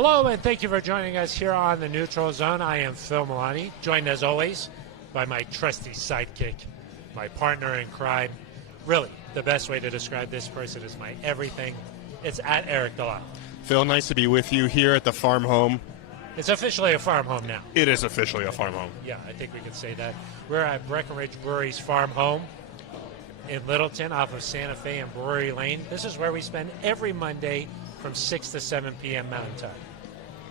Hello, and thank you for joining us here on the Neutral Zone. I am Phil Milani, joined as always by my trusty sidekick, my partner in crime. Really, the best way to describe this person is my everything. It's at Eric DeLotte. Phil, nice to be with you here at the farm home. It's officially a farm home now. It is officially a farm home. Yeah, I think we can say that. We're at Breckenridge Brewery's farm home in Littleton off of Santa Fe and Brewery Lane. This is where we spend every Monday from 6 to 7 p.m. Mountain Time.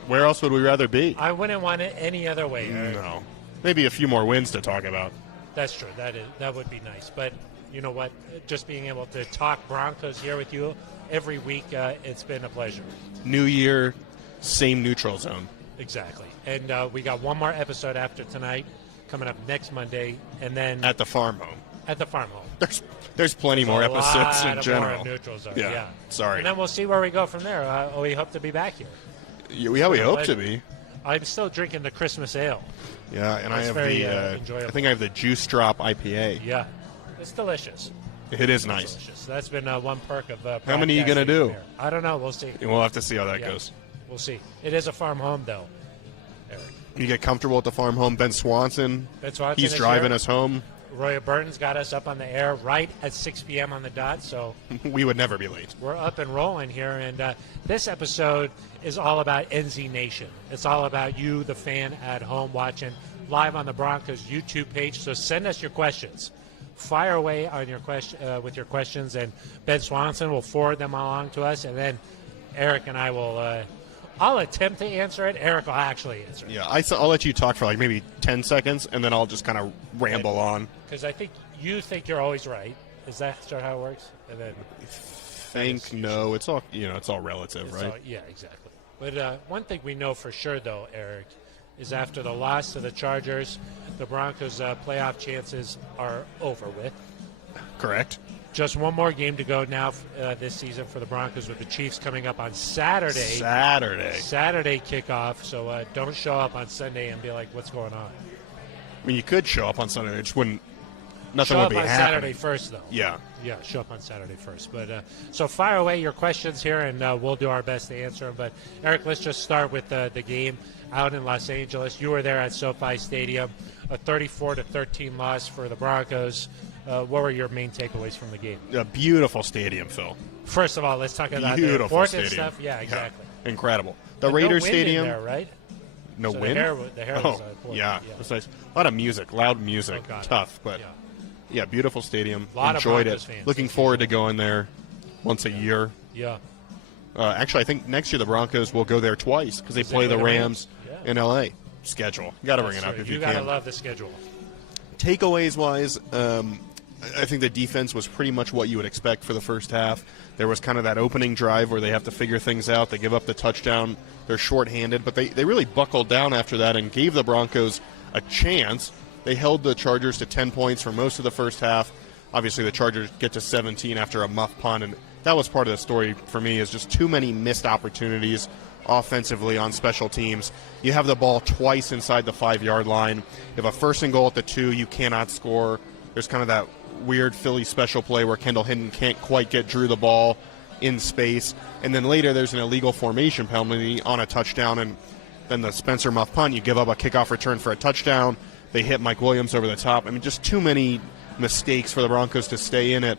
Where else would we rather be? I wouldn't want it any other way, Eric. No. Maybe a few more wins to talk about. That's true. That would be nice. But you know what? Just being able to talk Broncos here with you every week, it's been a pleasure. New year, same neutral zone. Exactly. And we got one more episode after tonight coming up next Monday, and then at the farm home. At the farm home. There's plenty more episodes in general. More of Neutral Zone. Yeah. Sorry. And then we'll see where we go from there. We hope to be back here. Yeah, we hope to be. I'm still drinking the Christmas ale. Yeah, and it's I think I have the Juice Drop IPA. Yeah, it's delicious. It is nice. Delicious. That's been one perk of how many are you going to do? I don't know. We'll see. We'll have to see how that goes. We'll see. It is a farm home, though, Eric. You get comfortable at the farm home. Ben Swanson he's driving us home. Roya Burton's got us up on the air right at 6 p.m. on the dot, so we would never be late. We're up and rolling here, and this episode is all about NZ Nation. It's all about you, the fan at home, watching live on the Broncos YouTube page. So send us your questions. Fire away on your with your questions, and Ben Swanson will forward them along to us, and then Eric and I will I'll attempt to answer it. Eric will actually answer it. Yeah, I'll let you talk for like maybe 10 seconds, and then I'll just kind of ramble on. Because I think you think you're always right. Is that how it works? And then no, it's all it's all relative, right? Yeah, exactly. But one thing we know for sure, though, Eric, is after the loss to the Chargers, the Broncos' playoff chances are over with. Correct. Just one more game to go now this season for the Broncos, with the Chiefs coming up on Saturday kickoff. So don't show up on Sunday and be like, what's going on? I mean, you could show up on Sunday. It just wouldn't. Nothing would be happening. Show up on Saturday first, though. Yeah. Yeah, show up on Saturday first. But so fire away your questions here, and we'll do our best to answer them. But, Eric, let's just start with the game out in Los Angeles. You were there at SoFi Stadium, a 34-13 loss for the Broncos. What were your main takeaways from the game? A beautiful stadium, Phil. First of all, let's talk about beautiful the important stadium. Stuff. Yeah, exactly. Yeah, incredible. The Raiders Stadium. No wind in there, right? No so wind? The hair was yeah. It was nice. A lot of music, loud music. Tough, but yeah, beautiful stadium. Enjoyed it. Looking forward to going there once a year. Yeah. Actually, I think next year the Broncos will go there twice because they play the Rams in L.A. Schedule. You got to bring it up if you can. You got to love the schedule. Takeaways-wise, I think the defense was pretty much what you would expect for the first half. There was kind of that opening drive where they have to figure things out. They give up the touchdown. They're shorthanded, but they really buckled down after that and gave the Broncos a chance. They held the Chargers to 10 points for most of the first half. Obviously, the Chargers get to 17 after a muff punt, and that was part of the story for me, is just too many missed opportunities offensively on special teams. You have the ball twice inside the 5-yard line. You have a first and goal at the 2, you cannot score. There's kind of that weird Philly special play where Kendall Hinton can't quite get Drew the ball in space. And then later there's an illegal formation penalty on a touchdown, and then the Spencer muff punt, you give up a kickoff return for a touchdown. They hit Mike Williams over the top. I mean, just too many mistakes for the Broncos to stay in it.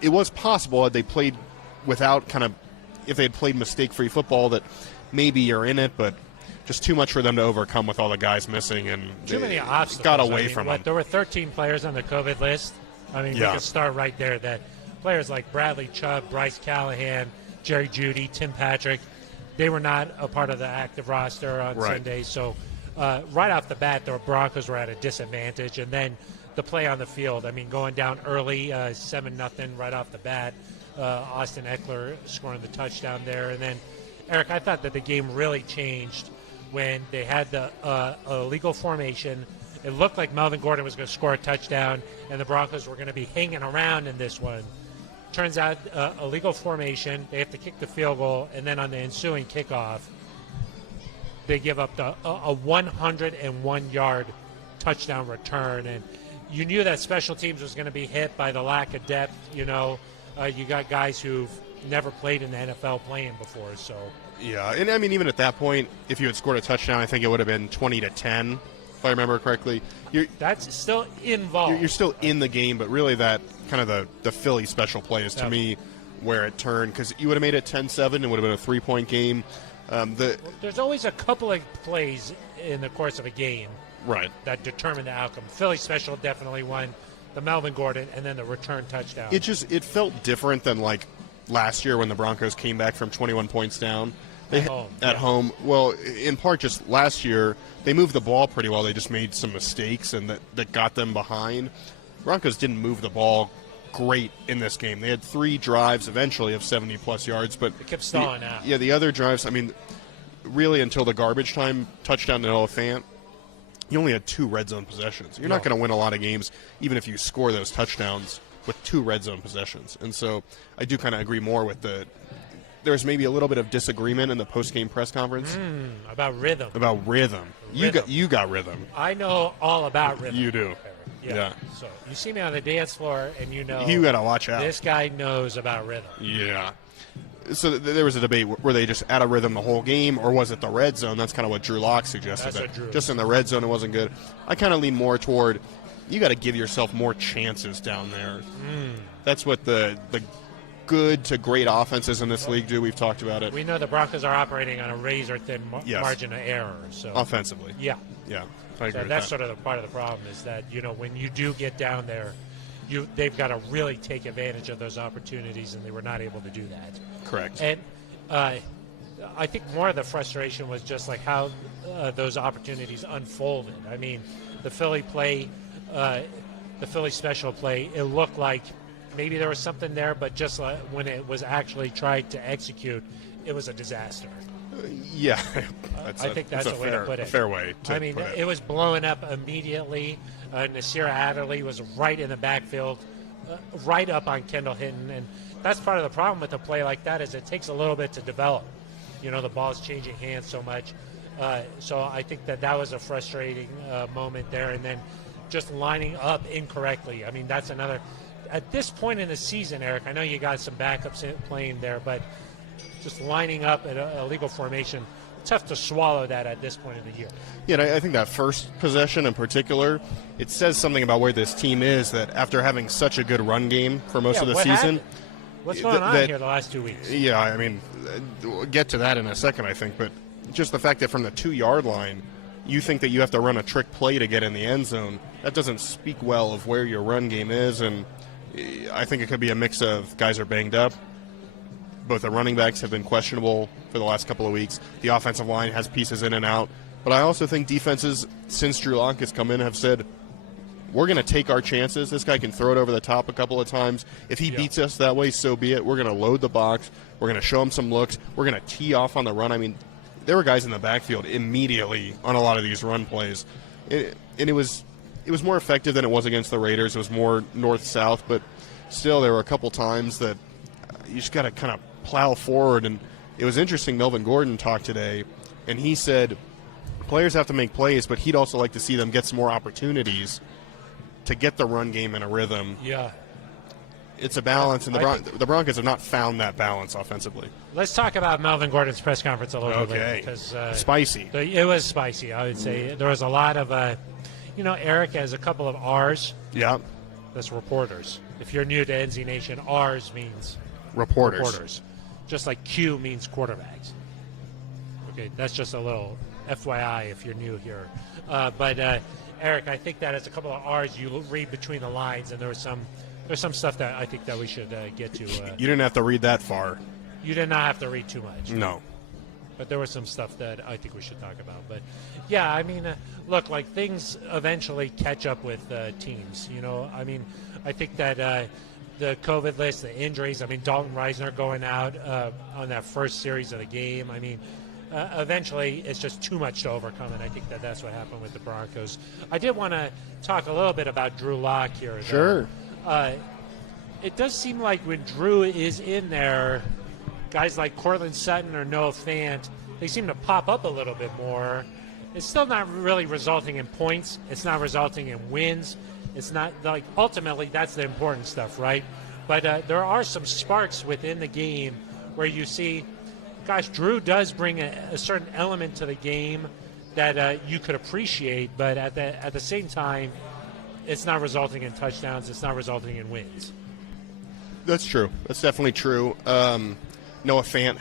It was possible had they played without if they had played mistake-free football that maybe you're in it, but just too much for them to overcome with all the guys missing, and too many obstacles. Got away from them. There were 13 players on the COVID list. I mean, we could start right there. That players like Bradley Chubb, Bryce Callahan, Jerry Jeudy, Tim Patrick, they were not a part of the active roster on Sunday. So right off the bat, the Broncos were at a disadvantage. And then the play on the field, I mean, going down early, 7-0 right off the bat. Austin Eckler scoring the touchdown there. And then, Eric, I thought that the game really changed when they had the illegal formation. It looked like Melvin Gordon was going to score a touchdown, and the Broncos were going to be hanging around in this one. Turns out illegal formation. They have to kick the field goal, and then on the ensuing kickoff, they give up a 101-yard touchdown return. And you knew that special teams was going to be hit by the lack of depth. You got guys who've never played in the NFL playing before. So yeah, and I mean, even at that point, if you had scored a touchdown, I think it would have been 20-10, if I remember correctly. That's still involved. You're still in the game, but really that kind of the Philly special play is to me where it turned, because you would have made it 10-7. It would have been a 3-point game. There's always a couple of plays in the course of a game that determine the outcome. Philly special definitely won, the Melvin Gordon, and then the return touchdown. It felt different than like last year when the Broncos came back from 21 points down. At home. Well, in part just last year, they moved the ball pretty well. They just made some mistakes, and that got them behind. Broncos didn't move the ball great in this game. They had 3 drives eventually of 70-plus yards, but it kept stalling out. Yeah, the other drives, I mean, really until the garbage time touchdown to Noah Fant, you only had 2 red zone possessions. You're not going to win a lot of games, even if you score those touchdowns with 2 red zone possessions. And so I do kind of agree more with there's maybe a little bit of disagreement in the post-game press conference. About rhythm. About rhythm. You got rhythm. I know all about rhythm. You do. Yeah. So you see me on the dance floor, and you know you got to watch out. This guy knows about rhythm. Yeah. So there was a debate: were they just out of rhythm the whole game, or was it the red zone? That's kind of what Drew Lock suggested. Just in the red zone, it wasn't good. I kind of lean more toward you got to give yourself more chances down there. That's what the good to great offenses in this league do. We've talked about it. We know the Broncos are operating on a razor-thin margin of error. So offensively. Yeah. I agree so that's sort of the part of the problem is that, when you do get down there, they've got to really take advantage of those opportunities, and they were not able to do that. Correct. And I think more of the frustration was just like how those opportunities unfolded. I mean, the Philly play, the Philly special play, it looked like maybe there was something there, but just when it was actually tried to execute, it was a disaster. Yeah, I think that's the way to put it. A fair way to I mean, put it. It was blowing up immediately. Nasir Adderley was right in the backfield, right up on Kendall Hinton, and that's part of the problem with a play like that is it takes a little bit to develop. The ball's changing hands so much. So I think that was a frustrating moment there, and then just lining up incorrectly. I mean, that's another. At this point in the season, Eric, I know you got some backups playing there, but just lining up at a legal formation, tough to swallow that at this point in the year. Yeah, I think that first possession in particular, it says something about where this team is, that after having such a good run game for most of the season. Happened? What's going on here the last 2 weeks? Yeah, I mean, we'll get to that in a second, I think, but just the fact that from the 2-yard line, you think that you have to run a trick play to get in the end zone, that doesn't speak well of where your run game is, and I think it could be a mix of guys are banged up. Both the running backs have been questionable for the last couple of weeks. The offensive line has pieces in and out. But I also think defenses, since Drew Lock has come in, have said, we're going to take our chances. This guy can throw it over the top a couple of times. If he beats us that way, so be it. We're going to load the box. We're going to show him some looks. We're going to tee off on the run. I mean, there were guys in the backfield immediately on a lot of these run plays. And it was more effective than it was against the Raiders. It was more north-south. But still, there were a couple times that you just got to kind of plow forward. And it was interesting, Melvin Gordon talked today, and he said players have to make plays, but he'd also like to see them get some more opportunities to get the run game in a rhythm. Yeah. It's a balance, and the Broncos have not found that balance offensively. Let's talk about Melvin Gordon's press conference a little bit. Because, spicy. It was spicy, I would say. There was a lot of, Eric has a couple of R's. Yeah. That's reporters. If you're new to NZ Nation, R's means reporters. Just like Q means quarterbacks. Okay, that's just a little FYI if you're new here. But Eric, I think that as a couple of R's, you read between the lines, and there's some stuff that I think that we should get to. You didn't have to read that far. You did not have to read too much. No. But there was some stuff that I think we should talk about. But, yeah, I mean, look, like things eventually catch up with teams. I mean, I think that the COVID list, the injuries, I mean, Dalton Reisner going out on that first series of the game. I mean, eventually it's just too much to overcome, and I think that that's what happened with the Broncos. I did want to talk a little bit about Drew Lock here. Sure. It does seem like when Drew is in there, guys like Cortland Sutton or Noah Fant, they seem to pop up a little bit more. It's still not really resulting in points. It's not resulting in wins. It's not like ultimately that's the important stuff, right? But there are some sparks within the game where you see, gosh, Drew does bring a certain element to the game that you could appreciate, but at the same time, it's not resulting in touchdowns. It's not resulting in wins. That's true. That's definitely true. Noah Fant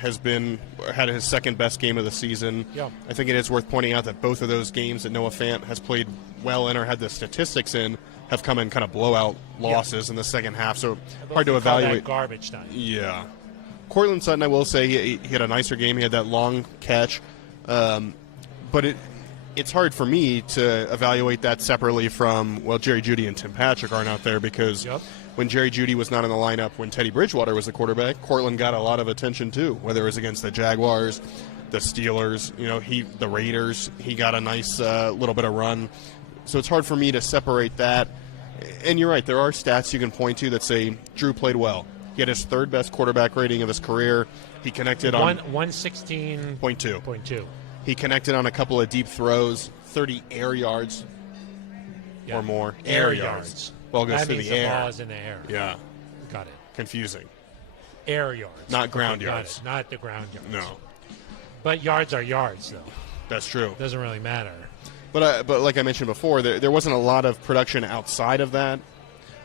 had his second best game of the season. Yeah. I think it is worth pointing out that both of those games that Noah Fant has played well in or had the statistics in have come in kind of blowout losses in the second half. So hard to evaluate. Garbage time. Yeah. Cortland Sutton, I will say, he had a nicer game. He had that long catch. But it's hard for me to evaluate that separately from, well, Jerry Jeudy and Tim Patrick aren't out there because when Jerry Jeudy was not in the lineup, when Teddy Bridgewater was the quarterback, Cortland got a lot of attention too, whether it was against the Jaguars, the Steelers, the Raiders. He got a nice little bit of run. So it's hard for me to separate that. And you're right, there are stats you can point to that say Drew played well. He had his third best quarterback rating of his career. He connected on 116.2. He connected on a couple of deep throws, 30 air yards or more. Air yards. Ball goes that through means the air. Ball is in the air. Yeah. Got it. Confusing. Air yards. Not ground yards. Not the ground yards. No. But yards are yards, though. That's true. Doesn't really matter. But like I mentioned before, there wasn't a lot of production outside of that.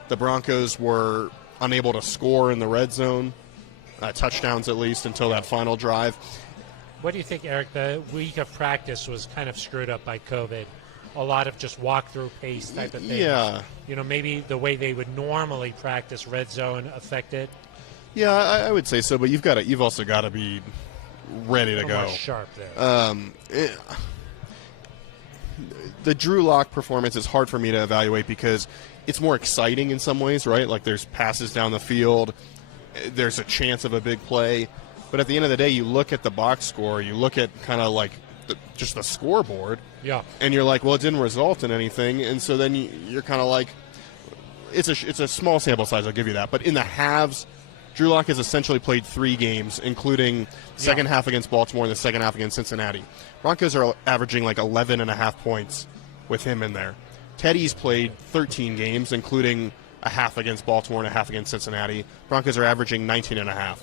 The Broncos were unable to score in the red zone, touchdowns at least, until that final drive. What do you think, Eric? The week of practice was kind of screwed up by COVID. A lot of just walk-through pace type of thing. Yeah. Maybe the way they would normally practice red zone affected. Yeah, I would say so. But you've also got to be ready to go. More sharp there. The Drew Lock performance is hard for me to evaluate because it's more exciting in some ways, right? Like there's passes down the field, there's a chance of a big play. But at the end of the day, you look at the box score, you look at kind of like just the scoreboard, and you're like, well, it didn't result in anything. And so then you're kind of like, it's a small sample size, I'll give you that. But in the halves, Drew Lock has essentially played 3 games, including second half against Baltimore and the second half against Cincinnati. Broncos are averaging like 11.5 points with him in there. Teddy's played 13 games, including a half against Baltimore and a half against Cincinnati. Broncos are averaging 19.5.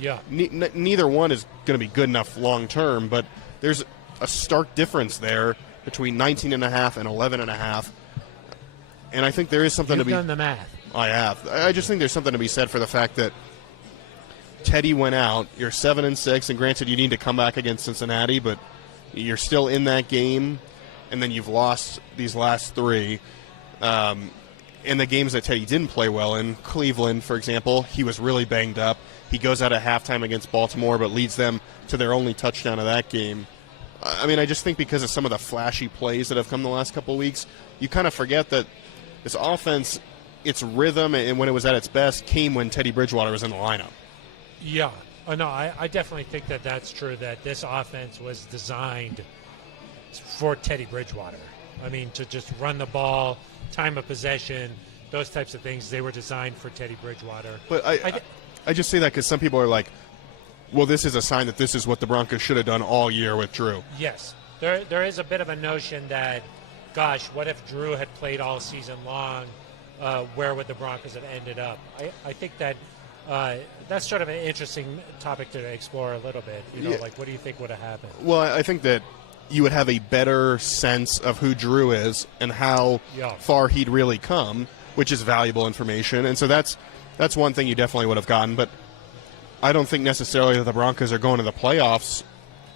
Yeah. Neither one is going to be good enough long term, but there's a stark difference there between 19.5 and 11.5. And I think there is something You've to be. done the math. I have. I just think there's something to be said for the fact that Teddy went out. You're 7-6, and granted, you need to come back against Cincinnati, but you're still in that game, and then you've lost these last 3. In the games that Teddy didn't play well in, Cleveland, for example, he was really banged up. He goes out at halftime against Baltimore, but leads them to their only touchdown of that game. I mean, I just think because of some of the flashy plays that have come the last couple of weeks, you kind of forget that this offense, its rhythm and when it was at its best came when Teddy Bridgewater was in the lineup. Yeah. No, I definitely think that that's true, that this offense was designed for Teddy Bridgewater. I mean, to just run the ball, time of possession, those types of things, they were designed for Teddy Bridgewater. But I just say that because some people are like, well, this is a sign that this is what the Broncos should have done all year with Drew. Yes. There is a bit of a notion that, gosh, what if Drew had played all season long? Where would the Broncos have ended up? I think that that's sort of an interesting topic to explore a little bit. Like, what do you think would have happened? Well, I think that you would have a better sense of who Drew is and how far he'd really come, which is valuable information. And so that's one thing you definitely would have gotten. But I don't think necessarily that the Broncos are going to the playoffs.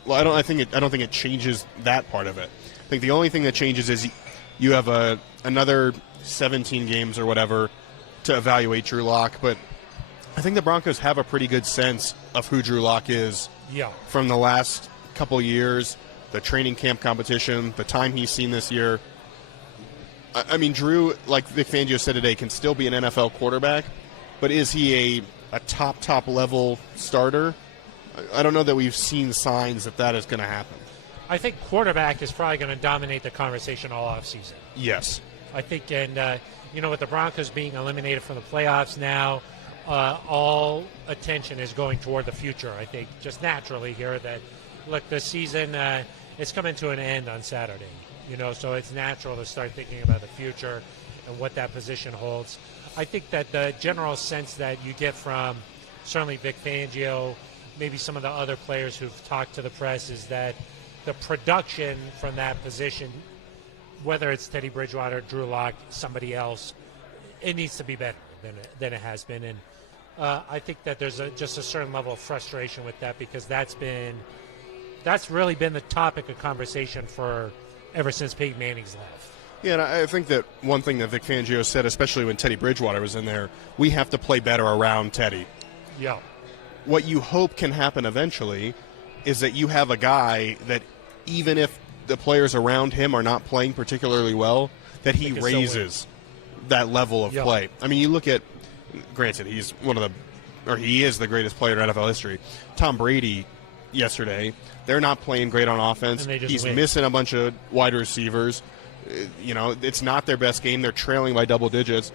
Well, I don't think it changes that part of it. I think the only thing that changes is you have another 17 games or whatever to evaluate Drew Lock. But I think the Broncos have a pretty good sense of who Drew Lock is from the last couple years, the training camp competition, the time he's seen this year. I mean, Drew, like Vic Fangio said today, can still be an NFL quarterback, but is he a top level starter? I don't know that we've seen signs that is going to happen. I think quarterback is probably going to dominate the conversation all offseason. Yes. I think, and with the Broncos being eliminated from the playoffs now, all attention is going toward the future, I think, just naturally here that, look, the season is coming to an end on Saturday, so it's natural to start thinking about the future. and what that position holds. I think that the general sense that you get from certainly Vic Fangio, maybe some of the other players who've talked to the press, is that the production from that position, whether it's Teddy Bridgewater, Drew Lock, somebody else, it needs to be better than it has been. And I think that there's just a certain level of frustration with that, because that's really been the topic of conversation for ever since Peyton Manning's left. Yeah, and I think that one thing that Vic Fangio said, especially when Teddy Bridgewater was in there, we have to play better around Teddy. Yeah. What you hope can happen eventually is that you have a guy that, even if the players around him are not playing particularly well, that he raises that level of play. I mean, you look at, granted, he is the greatest player in NFL history. Tom Brady yesterday, they're not playing great on offense. He's missing a bunch of wide receivers. It's not their best game. They're trailing by double digits,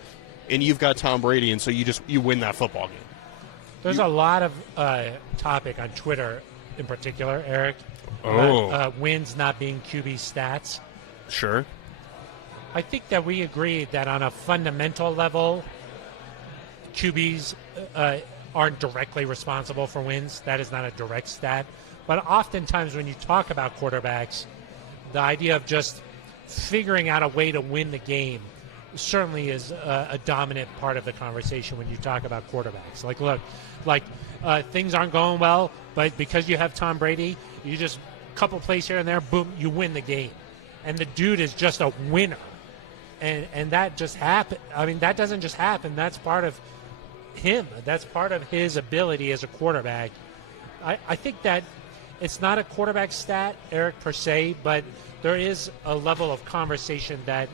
and you've got Tom Brady, and so you win that football game. There's a lot of topic on Twitter in particular, Eric, wins not being QB stats. Sure. I think that we agree that on a fundamental level, QBs aren't directly responsible for wins. That is not a direct stat. But oftentimes when you talk about quarterbacks, the idea of just figuring out a way to win the game certainly is a dominant part of the conversation when you talk about quarterbacks. Things aren't going well, but because you have Tom Brady, you just a couple plays here and there, boom, you win the game. And the dude is just a winner. And that just happened. I mean, that doesn't just happen. That's part of him. That's part of his ability as a quarterback. I think that it's not a quarterback stat, Eric, per se, but there is a level of conversation that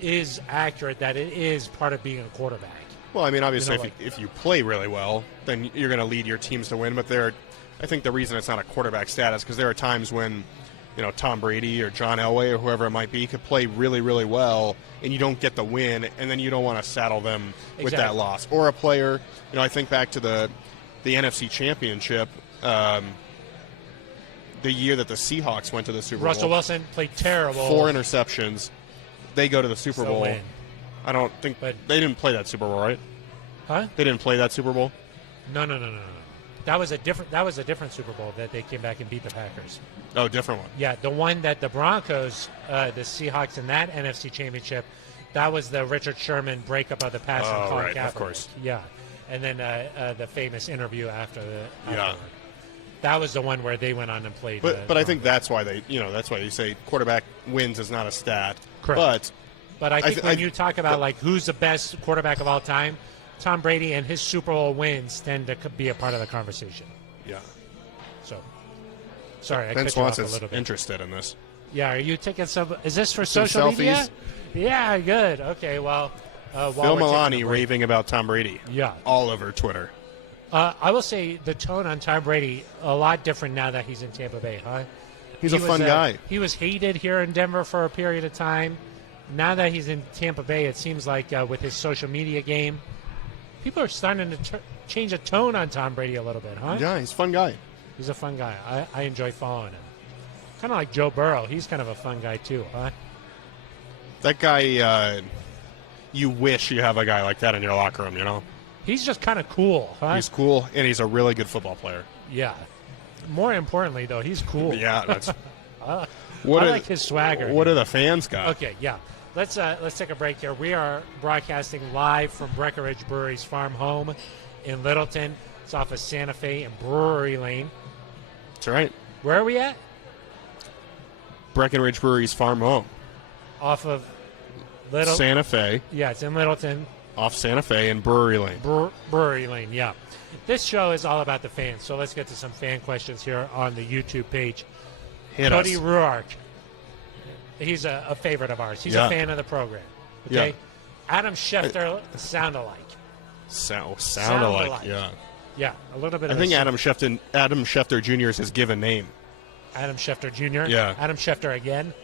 is accurate, that it is part of being a quarterback. Well, I mean, obviously, if you play really well, then you're going to lead your teams to win. But I think the reason it's not a quarterback stat is because there are times when, Tom Brady or John Elway or whoever it might be could play really, really well, and you don't get the win, and then you don't want to saddle them with that loss. Or a player, I think back to the NFC Championship, the year that the Seahawks went to the Super Bowl. Russell Wilson played terrible. 4 interceptions. They go to the Super Bowl. Win. I don't think they didn't play that Super Bowl, right? Huh? They didn't play that Super Bowl? No. That was a different Super Bowl that they came back and beat the Packers. Oh, different one. Yeah, the one that the Broncos, the Seahawks in that NFC Championship, that was the Richard Sherman breakup of the pass on Colin Kaepernick. Of course. Yeah, and then the famous interview afterward. That was the one where they went on and played. But I think that's why you say quarterback wins is not a stat. Correct. But I think when you talk about who's the best quarterback of all time, Tom Brady and his Super Bowl wins tend to be a part of the conversation. Yeah. So, sorry, I Ben cut you off a Swanson's little bit. Interested in this. Yeah, are you taking some? Is this for some social selfies? media? Yeah, good. Okay, well, Phil Milani raving about Tom Brady. Yeah, all over Twitter. I will say the tone on Tom Brady a lot different now that he's in Tampa Bay, huh? He's a fun guy. He was hated here in Denver for a period of time. Now that he's in Tampa Bay, it seems like with his social media game, people are starting to change the tone on Tom Brady a little bit, huh? Yeah, he's a fun guy. He's a fun guy. I enjoy following him. Kind of like Joe Burrow. He's kind of a fun guy too, huh? That guy, you wish you have a guy like that in your locker room, He's just kind of cool, huh? He's cool, and he's a really good football player. Yeah. More importantly, though, he's cool. Yeah, that's. I like his swagger. What do the fans got? Okay, yeah. Let's take a break here. We are broadcasting live from Breckenridge Brewery's farm home in Littleton. It's off of Santa Fe and Brewery Lane. That's right. Where are we at? Breckenridge Brewery's farm home. Off of Littleton. Santa Fe. Yeah, it's in Littleton. Off Santa Fe and Brewery Lane. Brewery Lane, yeah. This show is all about the fans, so let's get to some fan questions here on the YouTube page. Cody Ruark. He's a favorite of ours. He's a fan of the program. Okay? Yeah. Adam Schefter, sound-alike. Sound-alike, yeah. Yeah, a little bit I think Adam Schefter Jr. is his given name. Adam Schefter Jr.? Yeah. Adam Schefter again?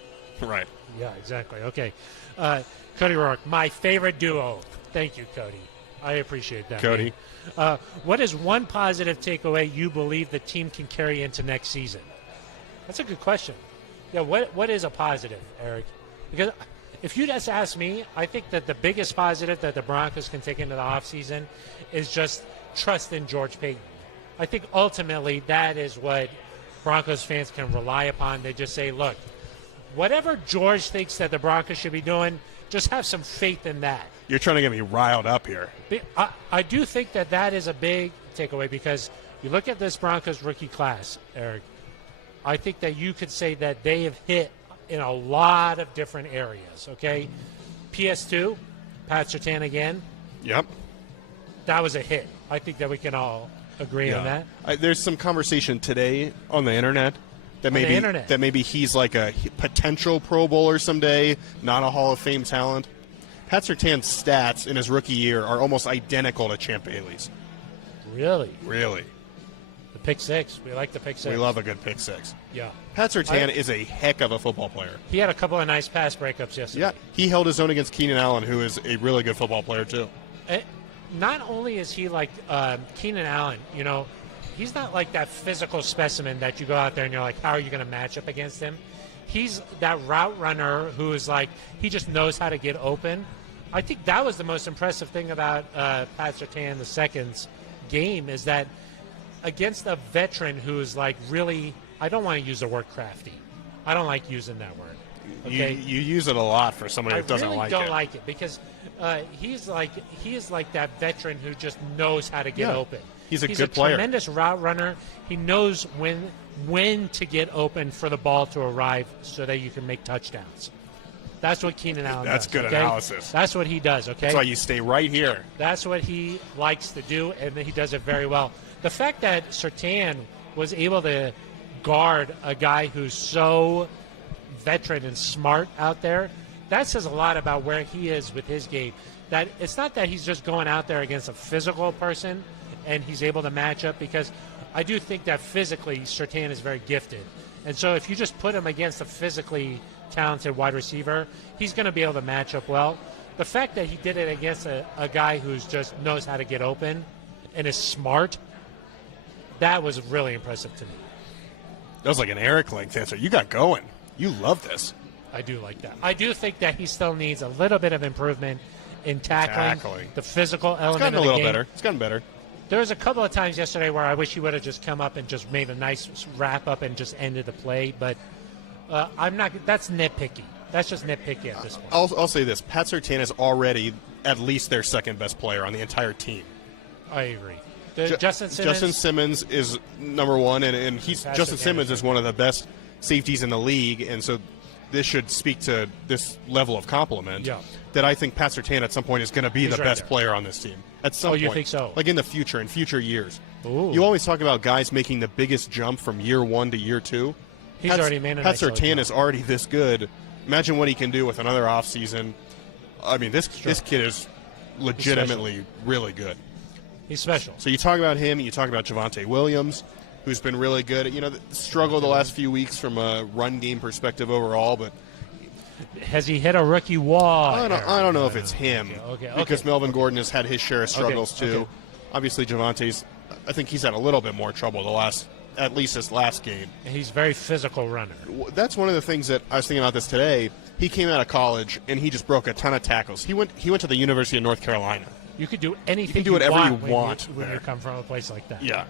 Right. Yeah, exactly. Okay. Cody Ruark, my favorite duo. Thank you, Cody. I appreciate that. Cody. What is one positive takeaway you believe the team can carry into next season? That's a good question. Yeah, what is a positive, Eric? Because if you just ask me, I think that the biggest positive that the Broncos can take into the offseason is just trust in George Payton. I think ultimately that is what Broncos fans can rely upon. They just say, look, whatever George thinks that the Broncos should be doing, just have some faith in that. You're trying to get me riled up here. I do think that that is a big takeaway because you look at this Broncos rookie class, Eric, I think that you could say that they have hit in a lot of different areas, okay? PS2, Pat Surtain again. Yep. That was a hit. I think that we can all agree on that. There's some conversation today on the internet that maybe he's like a potential Pro Bowler someday, not a Hall of Fame talent. Pat Surtain's stats in his rookie year are almost identical to Champ Bailey's. Really? Really. The pick six. We like the pick six. We love a good pick six. Yeah. Pat Surtain is a heck of a football player. He had a couple of nice pass breakups yesterday. Yeah. He held his own against Keenan Allen, who is a really good football player, too. Not only is he like Keenan Allen, you know, he's not like that physical specimen that you go out there and you're like, how are you going to match up against him? He's that route runner who is like, he just knows how to get open. I think that was the most impressive thing about Pat Surtain II's game is that against a veteran who is like really, I don't want to use the word crafty. I don't like using that word. Okay? You use it a lot for somebody who doesn't like it. I really don't like it because he is like that veteran who just knows how to get open. He's a good player. He's a tremendous route runner. He knows when to get open for the ball to arrive so that you can make touchdowns. That's what Keenan Allen does. That's good analysis. That's what he does, okay? That's why you stay right here. That's what he likes to do, and he does it very well. The fact that Surtain was able to guard a guy who's so veteran and smart out there, that says a lot about where he is with his game. That it's not that he's just going out there against a physical person and he's able to match up, because I do think that physically Surtain is very gifted. And so if you just put him against a physically talented wide receiver, he's going to be able to match up well. The fact that he did it against a guy who's just knows how to get open and is smart, that was really impressive to me. That was like an Eric length answer. You got going. You love this. I do like that. I do think that he still needs a little bit of improvement in tackling. The physical element of the game. It's gotten better. There was a couple of times yesterday where I wish he would have just come up and just made a nice wrap up and just ended the play, but I'm not. That's nitpicky. That's just nitpicky at this point. I'll say this: Pat Surtain is already at least their second best player on the entire team. I agree. Justin Simmons is number one, and Justin Simmons is one of the best safeties in the league, and so this should speak to this level of compliment. Yeah. That I think Pat Surtain at some point is going to be the best player on this team. At some point. You think so? Like in the future, in future years. Ooh. You always talk about guys making the biggest jump from year one to year two. He's already made a nice Pat Surtain is already this good. Imagine what he can do with another offseason. I mean, this kid is legitimately really good. He's special. So you talk about him, you talk about Javonte Williams, who's been really good. You know, struggled the last few weeks from a run game perspective overall, but has he hit a rookie wall? I don't know if it's him. Okay. Because Melvin Gordon has had his share of struggles too. Obviously, Javonte's, I think he's had a little bit more trouble at least this last game. And he's a very physical runner. That's one of the things that I was thinking about this today. He came out of college and he just broke a ton of tackles. He went to the University of North Carolina. You could do anything. You can do whatever you want when you come from a place like that. Yeah.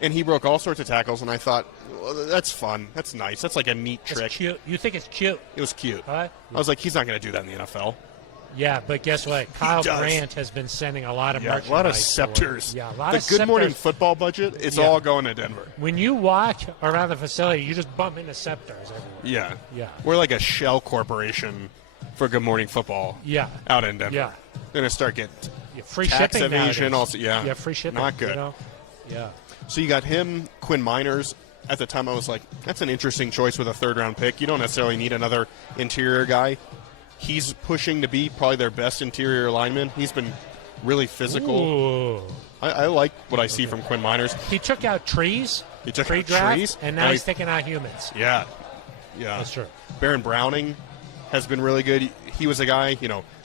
And he broke all sorts of tackles, and I thought, well, that's fun. That's nice. That's like a neat trick. It's cute. You think it's cute? It was cute. Huh? I was like, he's not going to do that in the NFL. Yeah, but guess what? Kyle Brandt has been sending a lot of merchandise. A lot of scepters. A lot of the Good Morning Football budget, it's all going to Denver. When you walk around the facility, you just bump into scepters everywhere. Yeah. We're like a shell corporation for Good Morning Football out in Denver. Yeah. They're going to start getting free tax shipping evasion nowadays. also. Yeah, free shipping. Not good. You know? Yeah. So you got him, Quinn Miners. At the time, I was like, that's an interesting choice with a third-round pick. You don't necessarily need another interior guy. He's pushing to be probably their best interior lineman. He's been really physical. Ooh. I like what I see from Quinn Miners. He took out trees. He took out trees. And now he's taking out humans. Yeah. That's true. Baron Browning has been really good. He was a guy,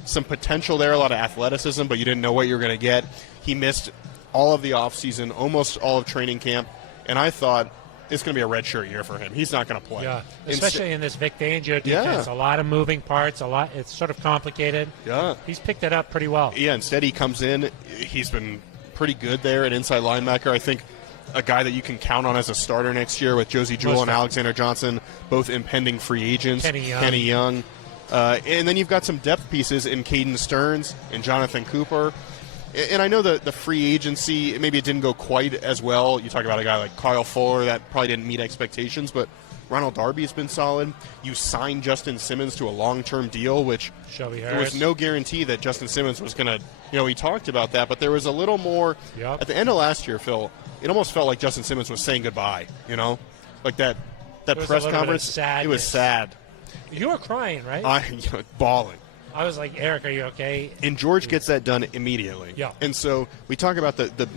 some potential there, a lot of athleticism, but you didn't know what you were going to get. He missed all of the offseason, almost all of training camp, and I thought it's going to be a redshirt year for him. He's not going to play. Yeah, especially in this Vic Fangio defense. Yeah. A lot of moving parts. It's sort of complicated. Yeah. He's picked it up pretty well. Yeah, instead he comes in. He's been pretty good there at inside linebacker. I think a guy that you can count on as a starter next year with Josie Jewell and Alexander Johnson, both impending free agents. Kenny Young. And then you've got some depth pieces in Caden Stearns and Jonathan Cooper. And I know the free agency, maybe it didn't go quite as well. You talk about a guy like Kyle Fuller that probably didn't meet expectations, but Ronald Darby's been solid. You signed Justin Simmons to a long-term deal, which there was no guarantee that Justin Simmons was going to, he talked about that, but there was a little more. Yep. At the end of last year, Phil, it almost felt like Justin Simmons was saying goodbye, Like that press conference, it was sad. You were crying, right? Bawling. I was like, Eric, are you okay? And George gets that done immediately. Yeah. And so we talk about the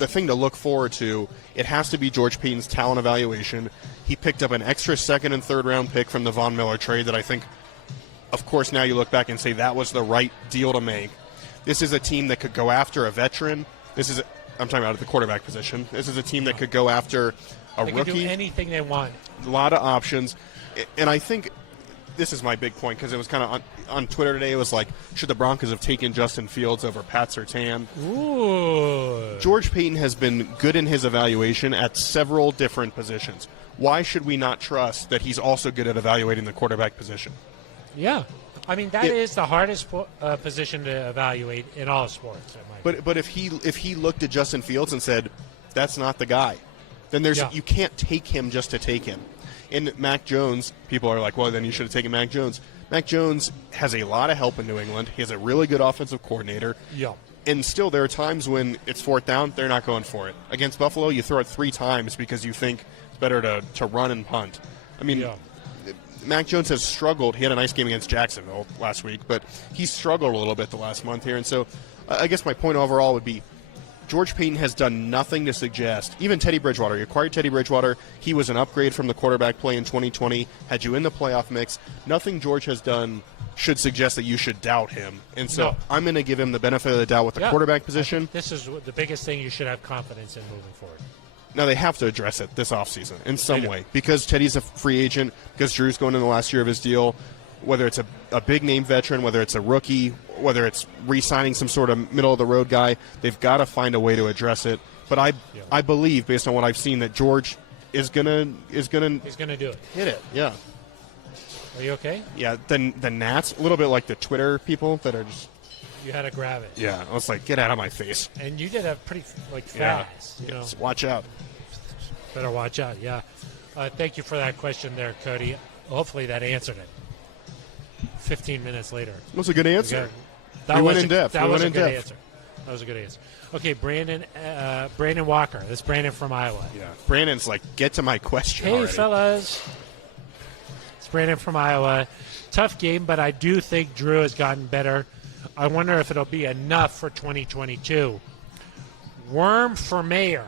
thing to look forward to. It has to be George Payton's talent evaluation. He picked up an extra second and third round pick from the Von Miller trade that I think, of course, now you look back and say that was the right deal to make. This is a team that could go after a veteran. I'm talking about at the quarterback position. This is a team that could go after a rookie. They could do anything they want. A lot of options. And I think this is my big point because it was kind of on Twitter today. It was like, should the Broncos have taken Justin Fields over Pat Surtain? Ooh. George Payton has been good in his evaluation at several different positions. Why should we not trust that he's also good at evaluating the quarterback position? Yeah. I mean, that is the hardest position to evaluate in all sports. But if he looked at Justin Fields and said, that's not the guy, then you can't take him just to take him. And Mac Jones, people are like, well, then you should have taken Mac Jones. Mac Jones has a lot of help in New England. He has a really good offensive coordinator. Yeah. And still, there are times when it's fourth down, they're not going for it. Against Buffalo, you throw it 3 times because you think it's better to run and punt. I mean, Mac Jones has struggled. He had a nice game against Jacksonville last week, but he struggled a little bit the last month here. And so I guess my point overall would be George Payton has done nothing to suggest, even Teddy Bridgewater. You acquired Teddy Bridgewater. He was an upgrade from the quarterback play in 2020, had you in the playoff mix. Nothing George has done should suggest that you should doubt him. And so I'm going to give him the benefit of the doubt with the quarterback position. This is the biggest thing you should have confidence in moving forward. Now, they have to address it this offseason in some way because Teddy's a free agent, because Drew's going in the last year of his deal, whether it's a big-name veteran, whether it's a rookie, whether it's re-signing some sort of middle-of-the-road guy, they've got to find a way to address it. But I believe, based on what I've seen, that George is gonna do it. Hit it, yeah. Are you okay? Yeah, the Nats, a little bit like the Twitter people that are just... You had to grab it. Yeah, I was like, get out of my face. And you did that pretty fast. Yeah. Watch out. Better watch out, yeah. Thank you for that question there, Cody. Hopefully that answered it. 15 minutes later. That was a good answer. That went in depth. That was a good answer. That was a good answer. Okay, Brandon Walker. That's Brandon from Iowa. Yeah. Brandon's like, get to my question Hey, already. fellas. It's Brandon from Iowa. Tough game, but I do think Drew has gotten better. I wonder if it'll be enough for 2022. Worm for mayor.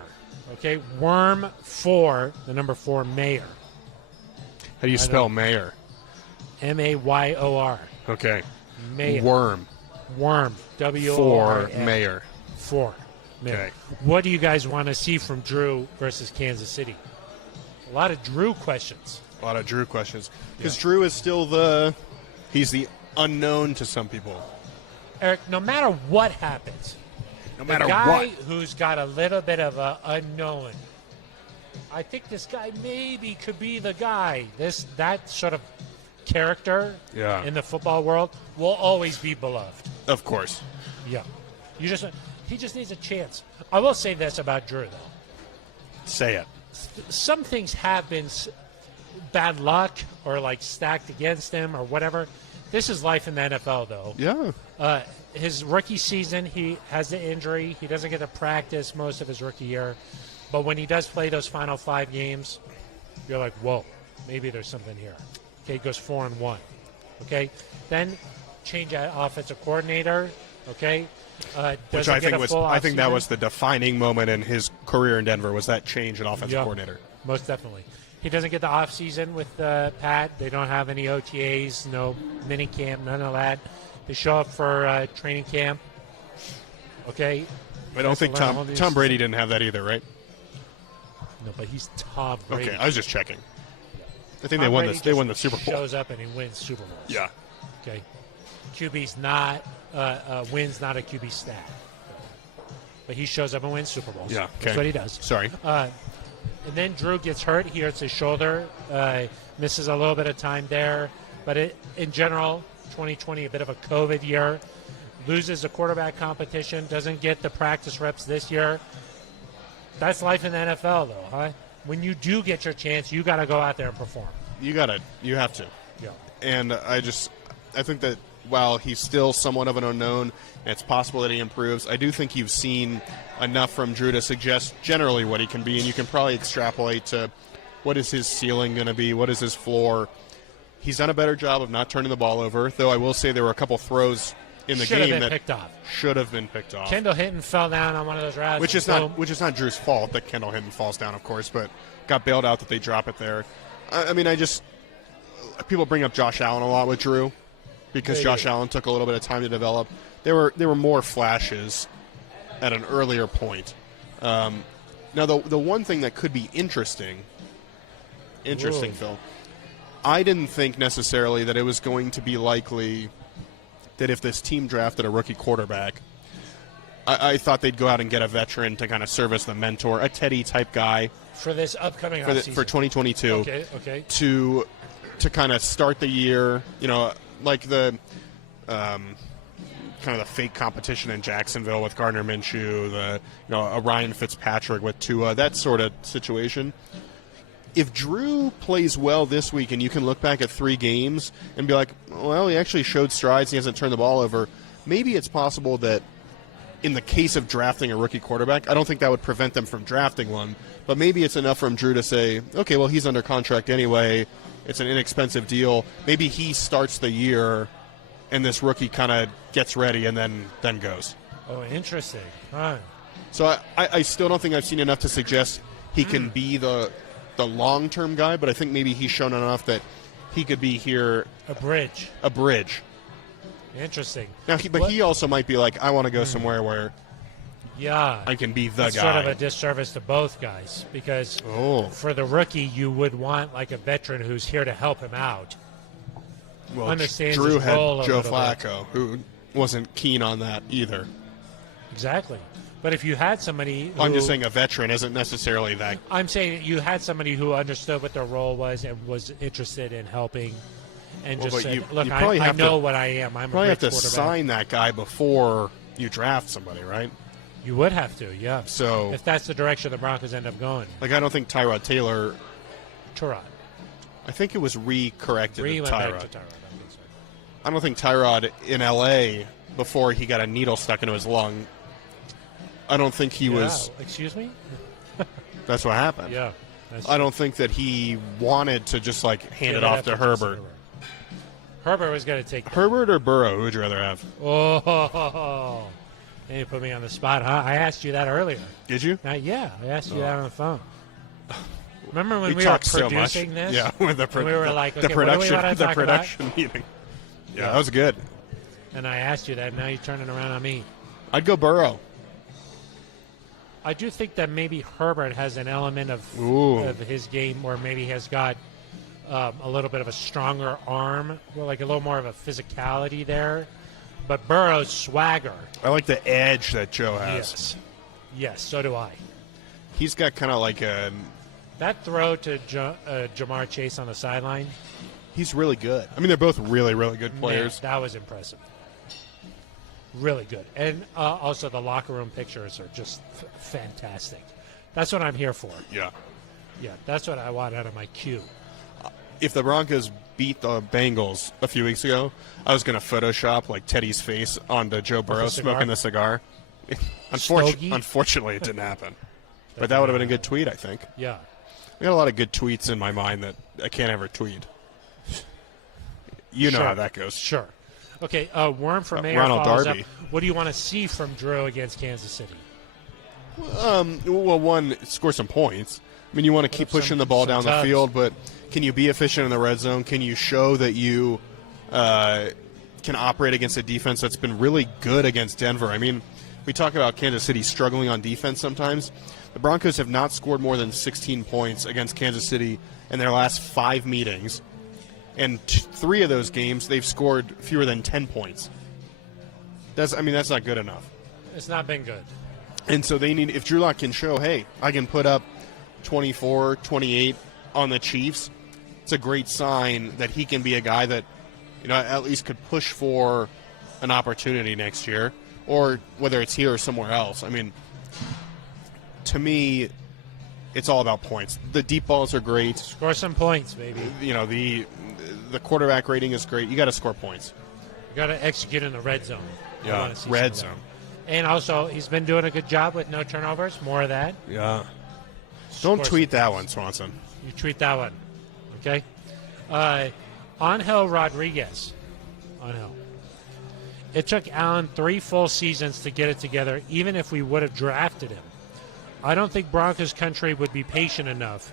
Okay, Worm for, the number 4, mayor. How do you spell mayor? M-A-Y-O-R. Okay. Mayor. Worm. W-O-R-M. For mayor. For mayor. Okay. What do you guys want to see from Drew versus Kansas City? A lot of Drew questions. Because Drew is still he's the unknown to some people. Eric, no matter what happens, no matter the guy what, who's got a little bit of an unknown, I think this guy maybe could be the guy. That sort of character in the football world will always be beloved. Of course. Yeah. He just needs a chance. I will say this about Drew, though. Say it. Some things have been bad luck or like stacked against him or whatever. This is life in the NFL, though. Yeah. His rookie season, he has the injury. He doesn't get to practice most of his rookie year. But when he does play those final 5 games, you're like, whoa, maybe there's something here. Okay, he goes 4-1. Okay, then change that offensive coordinator. Okay, which I think that was the defining moment in his career in Denver, was that change in offensive coordinator. Most definitely. He doesn't get the offseason with Pat. They don't have any OTAs, no mini camp, none of that. They show up for training camp. Okay. I don't think Tom Brady didn't have that either, right? No, but he's Tom Brady. Okay, I was just checking. I think Tom they won Brady this. They won the Super Bowl. Shows up and he wins Super Bowls. Yeah. Okay. QB's not wins not a QB stat, but he shows up and wins Super Bowls. Yeah. Okay. That's what he does. Sorry. And then Drew gets hurt. He hurts his shoulder. Misses a little bit of time there. But in general, 2020, a bit of a COVID year. Loses the quarterback competition. Doesn't get the practice reps this year. That's life in the NFL, though, huh? When you do get your chance, you got to go out there and perform. You have to. Yeah. And I think that while he's still somewhat of an unknown, and it's possible that he improves, I do think you've seen enough from Drew to suggest generally what he can be, and you can probably extrapolate to what is his ceiling going to be, what is his floor. He's done a better job of not turning the ball over, though I will say there were a couple throws in the game that should have been picked off. Kendall Hinton fell down on one of those routes. Which is not Drew's fault that Kendall Hinton falls down, of course, but got bailed out that they drop it there. I mean, people bring up Josh Allen a lot with Drew because Josh Allen took a little bit of time to develop. There were more flashes at an earlier point. Now, the one thing that could be interesting, Phil, I didn't think necessarily that it was going to be likely that if this team drafted a rookie quarterback, I thought they'd go out and get a veteran to kind of serve as the mentor, a Teddy-type guy. For this upcoming offseason. For 2022. Okay. To kind of start the year, like the kind of the fake competition in Jacksonville with Gardner Minshew, a Ryan Fitzpatrick with Tua, that sort of situation. If Drew plays well this week and you can look back at 3 games and be like, well, he actually showed strides, he hasn't turned the ball over, maybe it's possible that in the case of drafting a rookie quarterback, I don't think that would prevent them from drafting one, but maybe it's enough from Drew to say, okay, well, he's under contract anyway, it's an inexpensive deal, maybe he starts the year and this rookie kind of gets ready and then goes. Oh, interesting. Huh. So I still don't think I've seen enough to suggest he can be the long-term guy, but I think maybe he's shown enough that he could be here. A bridge. Interesting. Now, he also might be like, I want to go somewhere where I can be the guy. Sort of a disservice to both guys because for the rookie, you would want like a veteran who's here to help him out. Well, understands Drew his had role Joe Flacco, who wasn't keen on that either. Exactly. But if you had somebody I'm just saying a veteran isn't necessarily that. I'm saying you had somebody who understood what their role was and was interested in helping and just said, look, I know what I am. I'm a great quarterback. You probably have to sign that guy before you draft somebody, right? You would have to, yeah. So if that's the direction the Broncos end up going. Like, I don't think Tyrod Taylor. I think it was re-corrected to Tyrod. Back to Tyrod. I don't think Tyrod in L.A., before he got a needle stuck into his lung, I don't think he was. Excuse me? That's what happened. Yeah. I don't think that he wanted to just hand it off to Herbert. Herbert was going to take that. Herbert or Burrow? Who would you rather have? Oh, you put me on the spot, huh? I asked you that earlier. Did you? Yeah, I asked you that on the phone. Remember when we were producing this? Yeah, with we were like, okay, the production, what do we want to talk production meeting. Yeah, that was good. And I asked you that, and now you're turning around on me. I'd go Burrow. I do think that maybe Herbert has an element of his game where maybe he has got a little bit of a stronger arm, like a little more of a physicality there. But Burrow's swagger. I like the edge that Joe has. Yes, so do I. He's got kind of like a... That throw to Jamar Chase on the sideline. He's really good. I mean, they're both really, really good players. Man, that was impressive. Really good. And also the locker room pictures are just fantastic. That's what I'm here for. Yeah. Yeah, that's what I want out of my cue. If the Broncos beat the Bengals a few weeks ago, I was going to Photoshop Teddy's face onto Joe Burrow smoking the cigar. Unfortunately, it didn't happen. But that would have been a good tweet, I think. Yeah. I got a lot of good tweets in my mind that I can't ever tweet. You know how that goes. Sure. Okay, Worm from Mayor Ronald follows Darby. up. What do you want to see from Drew against Kansas City? Well, one, score some points. I mean, you want to keep pushing the ball down the field, but can you be efficient in the red zone? Can you show that you can operate against a defense that's been really good against Denver? I mean, we talk about Kansas City struggling on defense sometimes. The Broncos have not scored more than 16 points against Kansas City in their last 5 meetings. And 3 of those games, they've scored fewer than 10 points. That's not good enough. It's not been good. And so they need, if Drew Lock can show, hey, I can put up 24, 28 on the Chiefs, it's a great sign that he can be a guy that, at least could push for an opportunity next year, or whether it's here or somewhere else. To me, it's all about points. The deep balls are great. Score some points, baby. The quarterback rating is great. You got to score points. You got to execute in the red zone. Yeah, red zone. And also, he's been doing a good job with no turnovers. More of that. Yeah. Don't tweet that one, Swanson. You tweet that one. Okay? Angel Rodriguez. Angel. It took Allen 3 full seasons to get it together, even if we would have drafted him. I don't think Broncos country would be patient enough.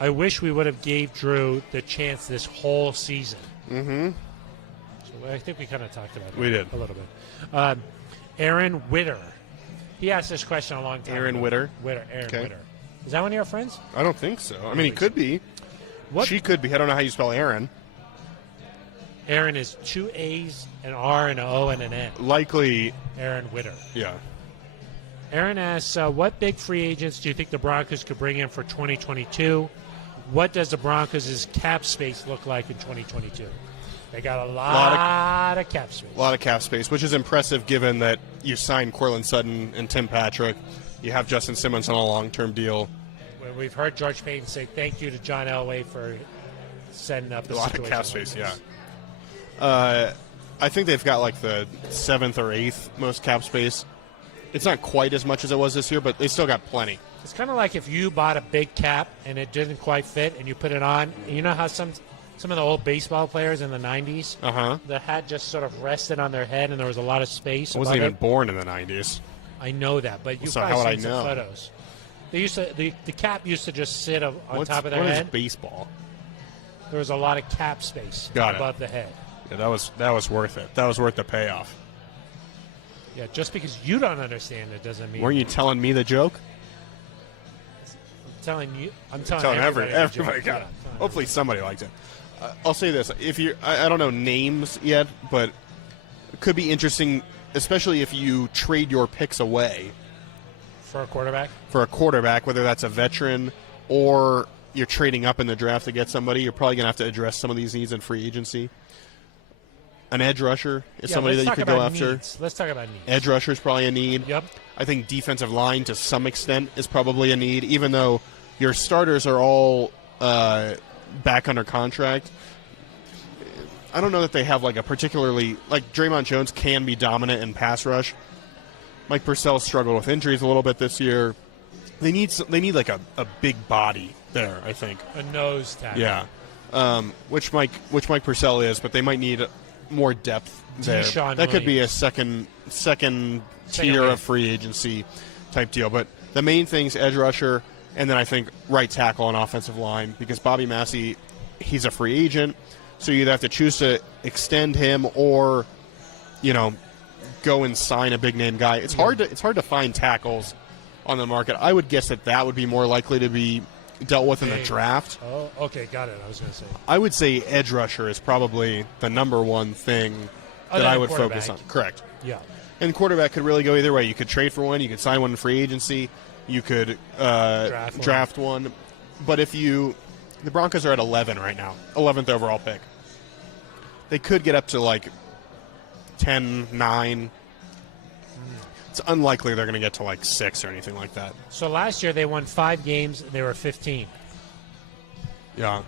I wish we would have gave Drew the chance this whole season. Mm-hmm. So I think we kind of talked about it. We did. A little bit. Aaron Witter. He asked this question a long time Aaron ago. Witter? Aaron Okay. Witter. Is that one of your friends? I don't think so. He could be. What? She could be. I don't know how you spell Aaron. Aaron is 2 A's, an R, and an O, and an N. Likely. Aaron Witter. Yeah. Aaron asks, what big free agents do you think the Broncos could bring in for 2022? What does the Broncos' cap space look like in 2022? They got a lot of cap space. A lot of cap space, which is impressive given that you signed Cortland Sutton and Tim Patrick. You have Justin Simmons on a long-term deal. Well, we've heard George Payton say thank you to John Elway for setting up the a lot situation of cap space, yeah. I think they've got like the 7th or 8th most cap space. It's not quite as much as it was this year, but they still got plenty. It's kind of like if you bought a big cap and it didn't quite fit and you put it on. You know how some of the old baseball players in the 90s, the hat just sort of rested on their head and there was a lot of space. I wasn't even born in the 90s. I know that, but you've probably seen some photos. They used to the cap used to just sit on top of their head. What is baseball? There was a lot of cap space above the head. Yeah, that was worth it. That was worth the payoff. Yeah, just because you don't understand it doesn't mean. Weren't you telling me the joke? I'm telling everybody got it. Hopefully somebody liked it. I'll say this: if I don't know names yet, but it could be interesting, especially if you trade your picks away for a quarterback. For a quarterback, whether that's a veteran or you're trading up in the draft to get somebody, you're probably going to have to address some of these needs in free agency. An edge rusher is somebody that you could go after. Let's talk about needs. Edge rusher is probably a need. Yep. I think defensive line to some extent is probably a need, even though your starters are all back under contract. I don't know that they have like a particularly like Draymond Jones can be dominant in pass rush. Mike Purcell struggled with injuries a little bit this year. They need like a big body there, I think. A nose tackle. Yeah. Which Mike Purcell is, but they might need more depth there. That could be a second tier of free agency type deal. But the main thing's edge rusher, and then I think right tackle and offensive line, because Bobby Massey, he's a free agent, so you either have to choose to extend him or, go and sign a big name guy. It's hard to find tackles on the market. I would guess that would be more likely to be dealt with in the draft. Oh, okay, got it. I was going to say. I would say edge rusher is probably the number one thing that I would focus on. Correct. Yeah. And quarterback could really go either way. You could trade for one. You could sign one in free agency. You could draft one. But the Broncos are at 11 right now, 11th overall pick. They could get up to like 10, 9. It's unlikely they're going to get to like 6 or anything like that. So last year they won 5 games. They were 15. Yeah.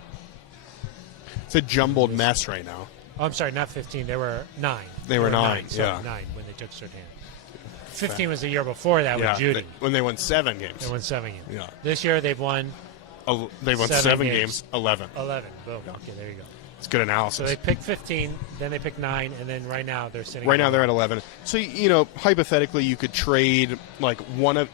It's a jumbled mess right now. Oh, I'm sorry, not 15. They were 9. They were 9. Sorry, 9 when they took Surtain. 15 was the year before that with Judy. When they won 7 games. They won 7 games. Yeah. This year they've won. They won 7 games. 11. 11. Boom. Okay, there you go. It's good analysis. So they picked 15, then they picked 9, and then right now they're sitting. Right now they're at 11. So hypothetically, you could trade like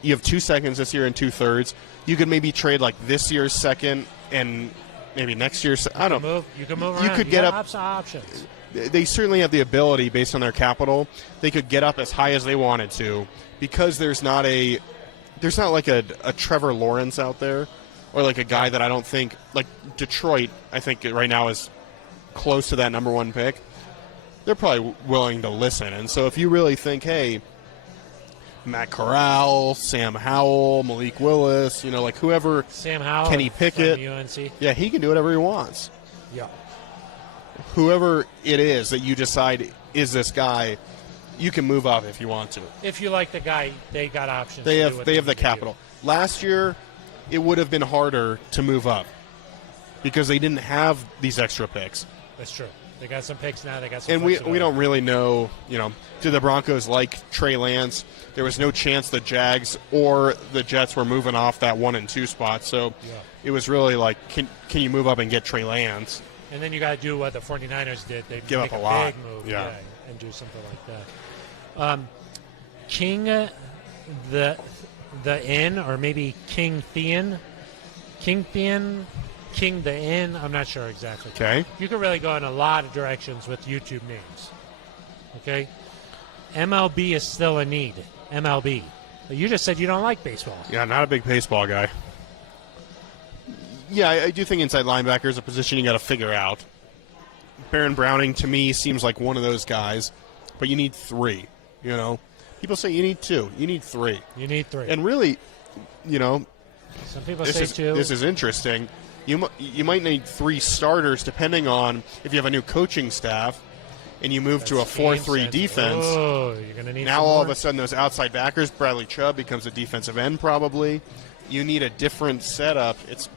you have 2 seconds this year and 2/3. You could maybe trade like this year's second and maybe next year's. I don't know. You can move around. You could get up options. they certainly have the ability, based on their capital, they could get up as high as they wanted to, because there's not like a Trevor Lawrence out there, or like a guy that I don't think, like Detroit, I think right now is close to that number one pick. They're probably willing to listen. And so if you really think, hey, Matt Corral, Sam Howell, Malik Willis, like whoever, Sam Howell, Kenny Pickett, from UNC. Yeah, he can do whatever he wants. Yeah. Whoever it is that you decide is this guy, you can move up if you want to. If you like the guy, they got options. They have the capital. Last year, it would have been harder to move up because they didn't have these extra picks. That's true. They got some picks now. They got some. And we don't really know. Do the Broncos like Trey Lance? There was no chance the Jags or the Jets were moving off that 1 and 2 spot. So it was really like, can you move up and get Trey Lance? And then you got to do what the 49ers did. They give make up a lot. Big move, yeah, and do something like that. King the Inn, or maybe King Thean, King the Inn. I'm not sure exactly. Okay. You can really go in a lot of directions with YouTube names. Okay. MLB is still a need. MLB. But you just said you don't like baseball. Yeah, not a big baseball guy. Yeah, I do think inside linebacker is a position you got to figure out. Baron Browning, to me, seems like one of those guys, but you need 3, People say you need 2. You need 3. You need 3. And really, some people say 2. This is interesting. You might need 3 starters depending on if you have a new coaching staff and you move to a 4-3 defense. Oh, you're going to need now some all more? of a sudden those outside backers, Bradley Chubb becomes a defensive end probably. You need a different setup. It's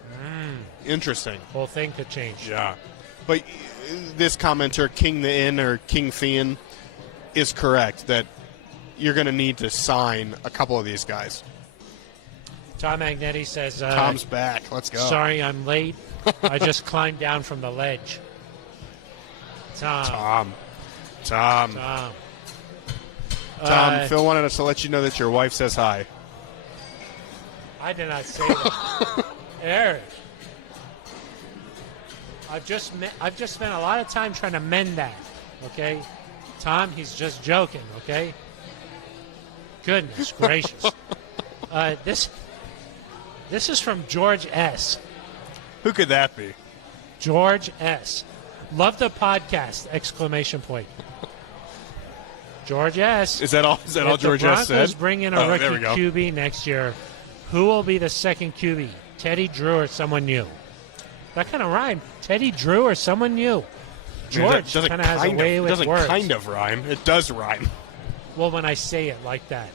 interesting. Whole thing could change. Yeah. But this commenter, King the Inn or King Thean, is correct that you're going to need to sign a couple of these guys. Tom Magnetti says, Tom's back. Let's go. Sorry I'm late. I just climbed down from the ledge. Tom. Phil wanted us to let you know that your wife says hi. I did not say that. Eric. I've just spent a lot of time trying to mend that, okay? Tom, he's just joking, okay? Goodness gracious. This is from George S. Who could that be? George S. Love the podcast! Exclamation point. George S. Is that all George S. said? If the Broncos bring in a rookie there we go. QB next year, who will be the second QB? Teddy Drew or someone new? That kind of rhyme. Teddy Drew or someone new? George kind of has a way with words. It doesn't kind of rhyme. It does rhyme. Well, when I say it like that.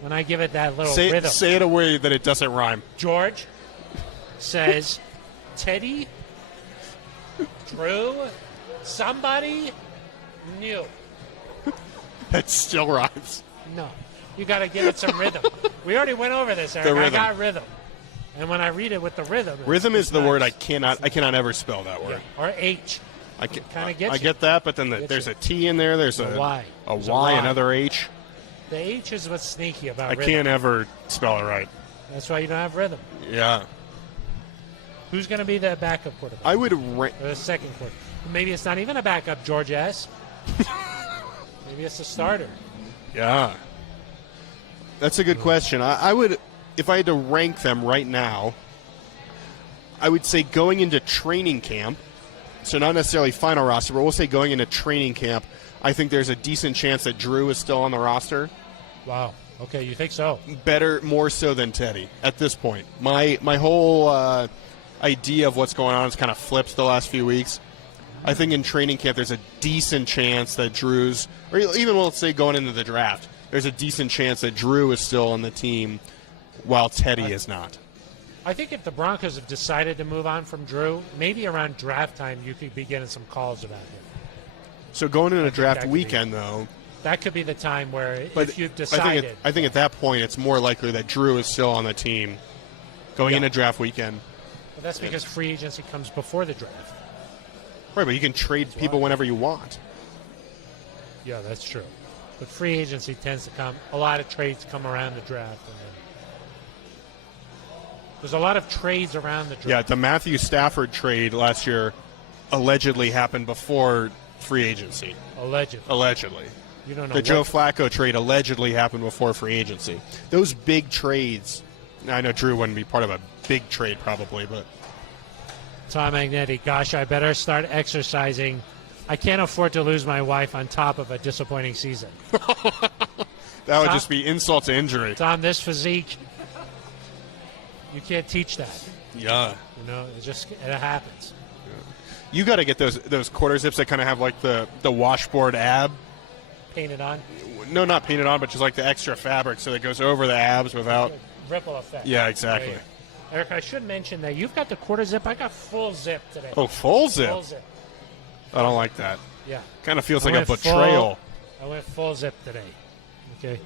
When I give it that little rhythm. rhythm. Say it a way that it doesn't rhyme. George says, Teddy Drew, somebody new. That still rhymes. No. You got to give it some rhythm. We already went over this, Eric. I got rhythm. And when I read it with the rhythm. Rhythm is the word I cannot ever spell that word. Yeah. Or H. I get that, but then there's a T in there. There's a Y. A Y, another H. The H is what's sneaky about rhythm. I can't ever spell it right. That's why you don't have rhythm. Yeah. Who's going to be the backup quarterback? I would or the second quarterback. Maybe it's not even a backup, George S. Maybe it's a starter. Yeah. That's a good question. I would, if I had to rank them right now, I would say going into training camp, so not necessarily final roster, but we'll say going into training camp, I think there's a decent chance that Drew is still on the roster. Wow. Okay, you think so? More so than Teddy at this point. My whole idea of what's going on has kind of flipped the last few weeks. I think in training camp there's a decent chance that Drew's, or even let's say going into the draft, there's a decent chance that Drew is still on the team while Teddy is not. I think if the Broncos have decided to move on from Drew, maybe around draft time you could be getting some calls about him. So going into draft weekend, though, that could be the time where if you've decided. I think at that point it's more likely that Drew is still on the team going into draft weekend. But that's because free agency comes before the draft. Right, but you can trade people whenever you want. Yeah, that's true. But free agency tends to come. A lot of trades come around the draft. There's a lot of trades around the draft. Yeah, the Matthew Stafford trade last year allegedly happened before free agency. Allegedly. You don't know. The Joe Flacco trade allegedly happened before free agency. Those big trades. I know Drew wouldn't be part of a big trade probably, but. Tom Magnetti, gosh, I better start exercising. I can't afford to lose my wife on top of a disappointing season. That would just be insult to injury. Tom, this physique, you can't teach that. Yeah. It happens. You got to get those quarter zips that kind of have like the washboard ab. Painted on? No, not painted on, but just like the extra fabric so that goes over the abs without. Ripple effect. Yeah, exactly. Right. Eric, I should mention that you've got the quarter zip. I got full zip today. Oh, full zip? Full zip. I don't like that. Yeah. Kind of feels like a betrayal. I went full zip today. Okay.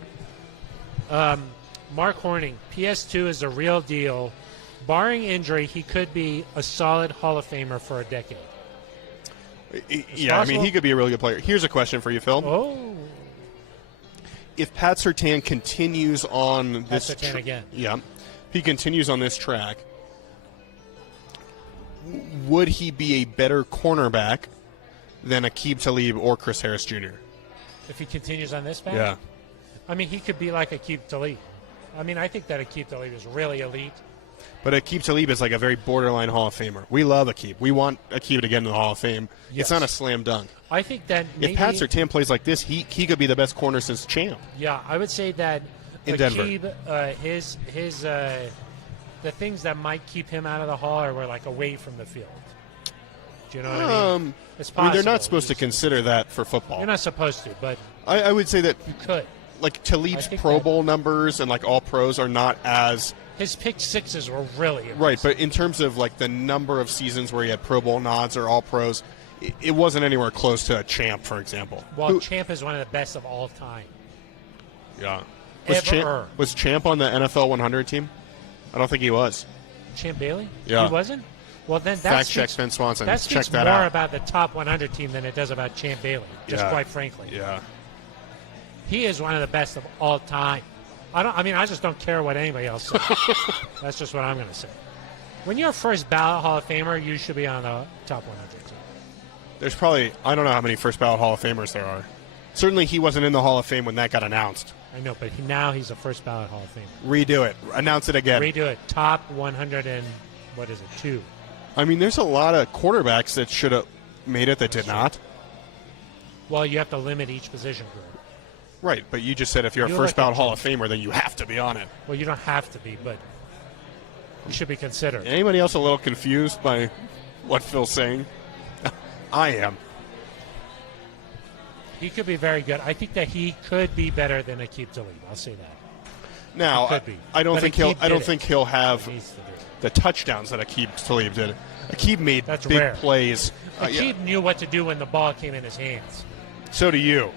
Mark Horning, PS2 is a real deal. Barring injury, he could be a solid Hall of Famer for a decade. Yeah, I mean, he could be a really good player. Here's a question for you, Phil. Oh. If Pat Surtain continues on Pat Surtain again. Yeah. If he continues on this track, would he be a better cornerback than Aqib Talib or Chris Harris Jr.? If he continues on this path? Yeah. I mean, he could be like Aqib Talib. I mean, I think that Aqib Talib is really elite. But Aqib Talib is like a very borderline Hall of Famer. We love Aqib. We want Aqib to get into the Hall of Fame. Yes. It's not a slam dunk. I think that maybe, if Pat Surtain plays like this, he could be the best corner since Champ. Yeah, I would say that in Aqib, Denver. The things that might keep him out of the Hall are like away from the field. Do you know what I mean? It's possible. I mean, they're not supposed to consider that for football. You're not supposed to, but I would say that you could. Like Talib's Pro Bowl numbers and like all pros are not as. His pick sixes were really impressive. Right, but in terms of like the number of seasons where he had Pro Bowl nods or all pros, it wasn't anywhere close to a Champ, for example. Well, Champ is one of the best of all time. Yeah. Was Champ on the NFL 100 team? I don't think he was. Champ Bailey? Yeah. He wasn't? Well, then fact check Ben Swanson. That speaks check that more out. about the top 100 team than it does about Champ Bailey, just quite frankly. Yeah. He is one of the best of all time. I just don't care what anybody else says. That's just what I'm going to say. When you're a first ballot Hall of Famer, you should be on the top 100. There's probably, I don't know how many first ballot Hall of Famers there are. Certainly he wasn't in the Hall of Fame when that got announced. I know, but now he's a first ballot Hall of Famer. Redo it. Announce it again. Redo it. Top 100 and, 2? I mean, there's a lot of quarterbacks that should have made it that did not. Well, you have to limit each position group. Right, but you just said if you're a first ballot Hall of Famer, then you have to be on it. Well, you don't have to be, but you should be considered. Anybody else a little confused by what Phil's saying? I am. He could be very good. I think that he could be better than Aqib Talib. I'll say that. Now, I don't think he'll have the touchdowns that Aqib Talib did. Aqib made big plays. Aqib knew what to do when the ball came in his hands. So do you.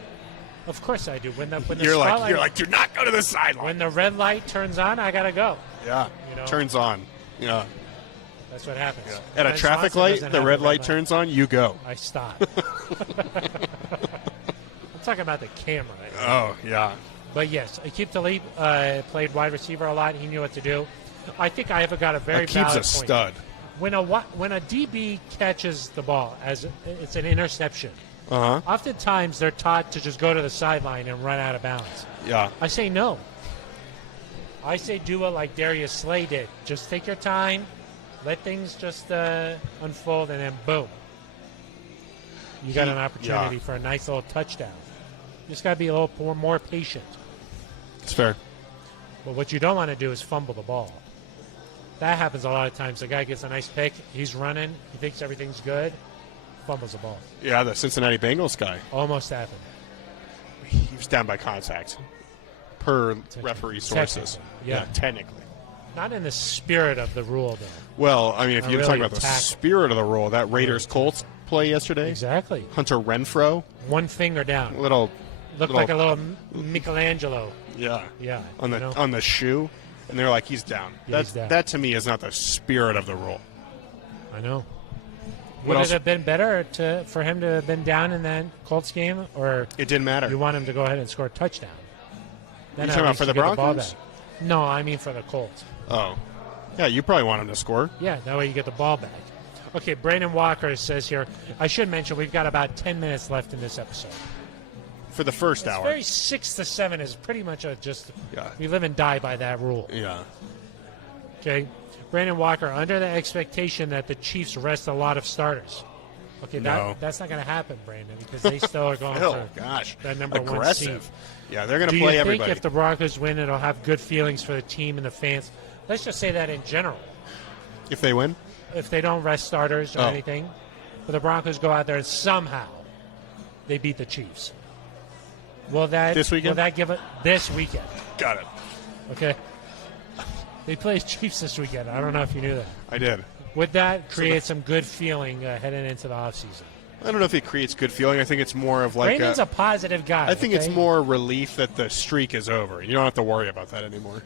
Of course I do. When the you're like, do not go to the sideline. When the red light turns on, I gotta go. Yeah, turns on. Yeah, that's what happens. Yeah. At a traffic light, the red light turns on. You go. I stop. I'm talking about the camera. Oh yeah. But yes, Aqib Talib played wide receiver a lot. He knew what to do. I think I have got a very valid point. Aqib's a stud. When a DB catches the ball as it's an interception. Oftentimes they're taught to just go to the sideline and run out of bounds. Yeah. I say no. I say do it like Darius Slay did. Just take your time, let things just unfold, and then boom. You got an opportunity for a nice little touchdown. You just got to be a little more patient. It's fair. But what you don't want to do is fumble the ball. That happens a lot of times. The guy gets a nice pick. He's running. He thinks everything's good. Fumbles the ball. Yeah, the Cincinnati Bengals guy. Almost happened. He was down by contact, per referee sources. Yeah, technically. Not in the spirit of the rule, though. Well, I mean, if you're talking about the spirit of the rule, that Raiders-Colts play yesterday. Exactly. Hunter Renfrow. One finger down. Looked like a little Michelangelo. Yeah. Yeah. On the shoe, and they're like, he's down. Yeah, he's down. That to me is not the spirit of the rule. I know. Would it have been better for him to have been down in that Colts game, or it didn't matter? You want him to go ahead and score a touchdown? Then you talking about for the Broncos? No, I mean for the Colts. Oh, yeah, you probably want him to score. Yeah, that way you get the ball back. Okay, Brandon Walker says here, I should mention we've got about 10 minutes left in this episode. For the first hour. Very 6 to 7 is pretty much we live and die by that rule. Yeah. Okay, Brandon Walker, under the expectation that the Chiefs rest a lot of starters. Okay, that's not going to happen, Brandon, because they still are going for that number aggressive. 1 seed. Yeah, they're going to play everybody. Do you think if the Broncos win, it'll have good feelings for the team and the fans? Let's just say that in general. If they win? If they don't rest starters or anything, but the Broncos go out there and somehow they beat the Chiefs. Will that this weekend? Will that give it this weekend? Got it. Okay. They play Chiefs this weekend. I don't know if you knew that. I did. Would that create some good feeling heading into the offseason? I don't know if it creates good feeling. I think it's more of like Brandon's a positive guy. I think it's more relief that the streak is over. You don't have to worry about that anymore.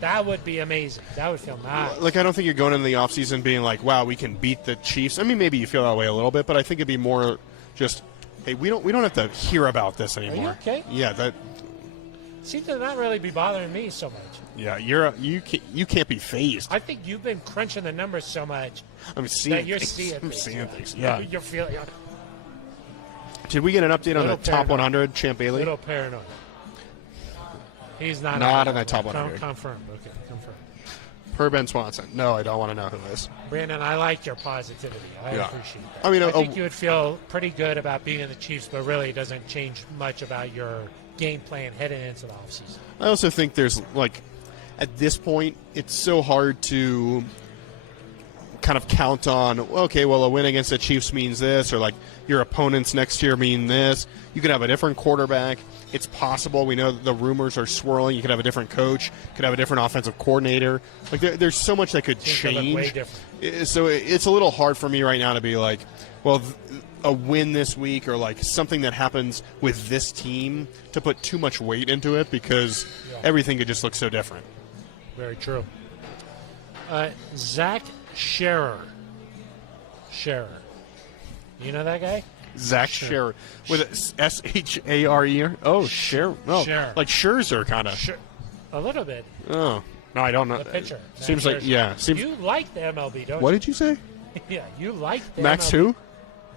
That would be amazing. That would feel nice. Like, I don't think you're going into the offseason being like, wow, we can beat the Chiefs. I mean, maybe you feel that way a little bit, but I think it'd be more just, hey, we don't have to hear about this anymore. Are you okay? Yeah, that seems to not really be bothering me so much. Yeah, you can't be phased. I think you've been crunching the numbers so much that you're seeing things. Yeah. You're feeling. Did we get an update on the top 100, Champ Bailey? Little paranoid. He's not in that top 100. Confirmed. Okay, confirmed. Per Ben Swanson. No, I don't want to know who it is. Brandon, I like your positivity. I appreciate that. I mean, I think you would feel pretty good about being the Chiefs, but really it doesn't change much about your game plan heading into the offseason. I also think there's, like, at this point, it's so hard to kind of count on, okay, well, a win against the Chiefs means this, or like your opponents next year mean this. You could have a different quarterback. It's possible. We know the rumors are swirling. You could have a different coach. You could have a different offensive coordinator. Like there's so much that could change. Way different. So it's a little hard for me right now to be like, well, a win this week or like something that happens with this team to put too much weight into it because everything could just look so different. Very true. Zach Scherer. You know that guy? Zach Scherer. With S-H-A-R-E? Oh, Scherer. Oh, Scherer. Like Scherzer, kind of. A little bit. Oh. No, I don't know. The pitcher. Seems like, Seems. You like the MLB, don't you? What did you say? Yeah, you like the Max MLB. who?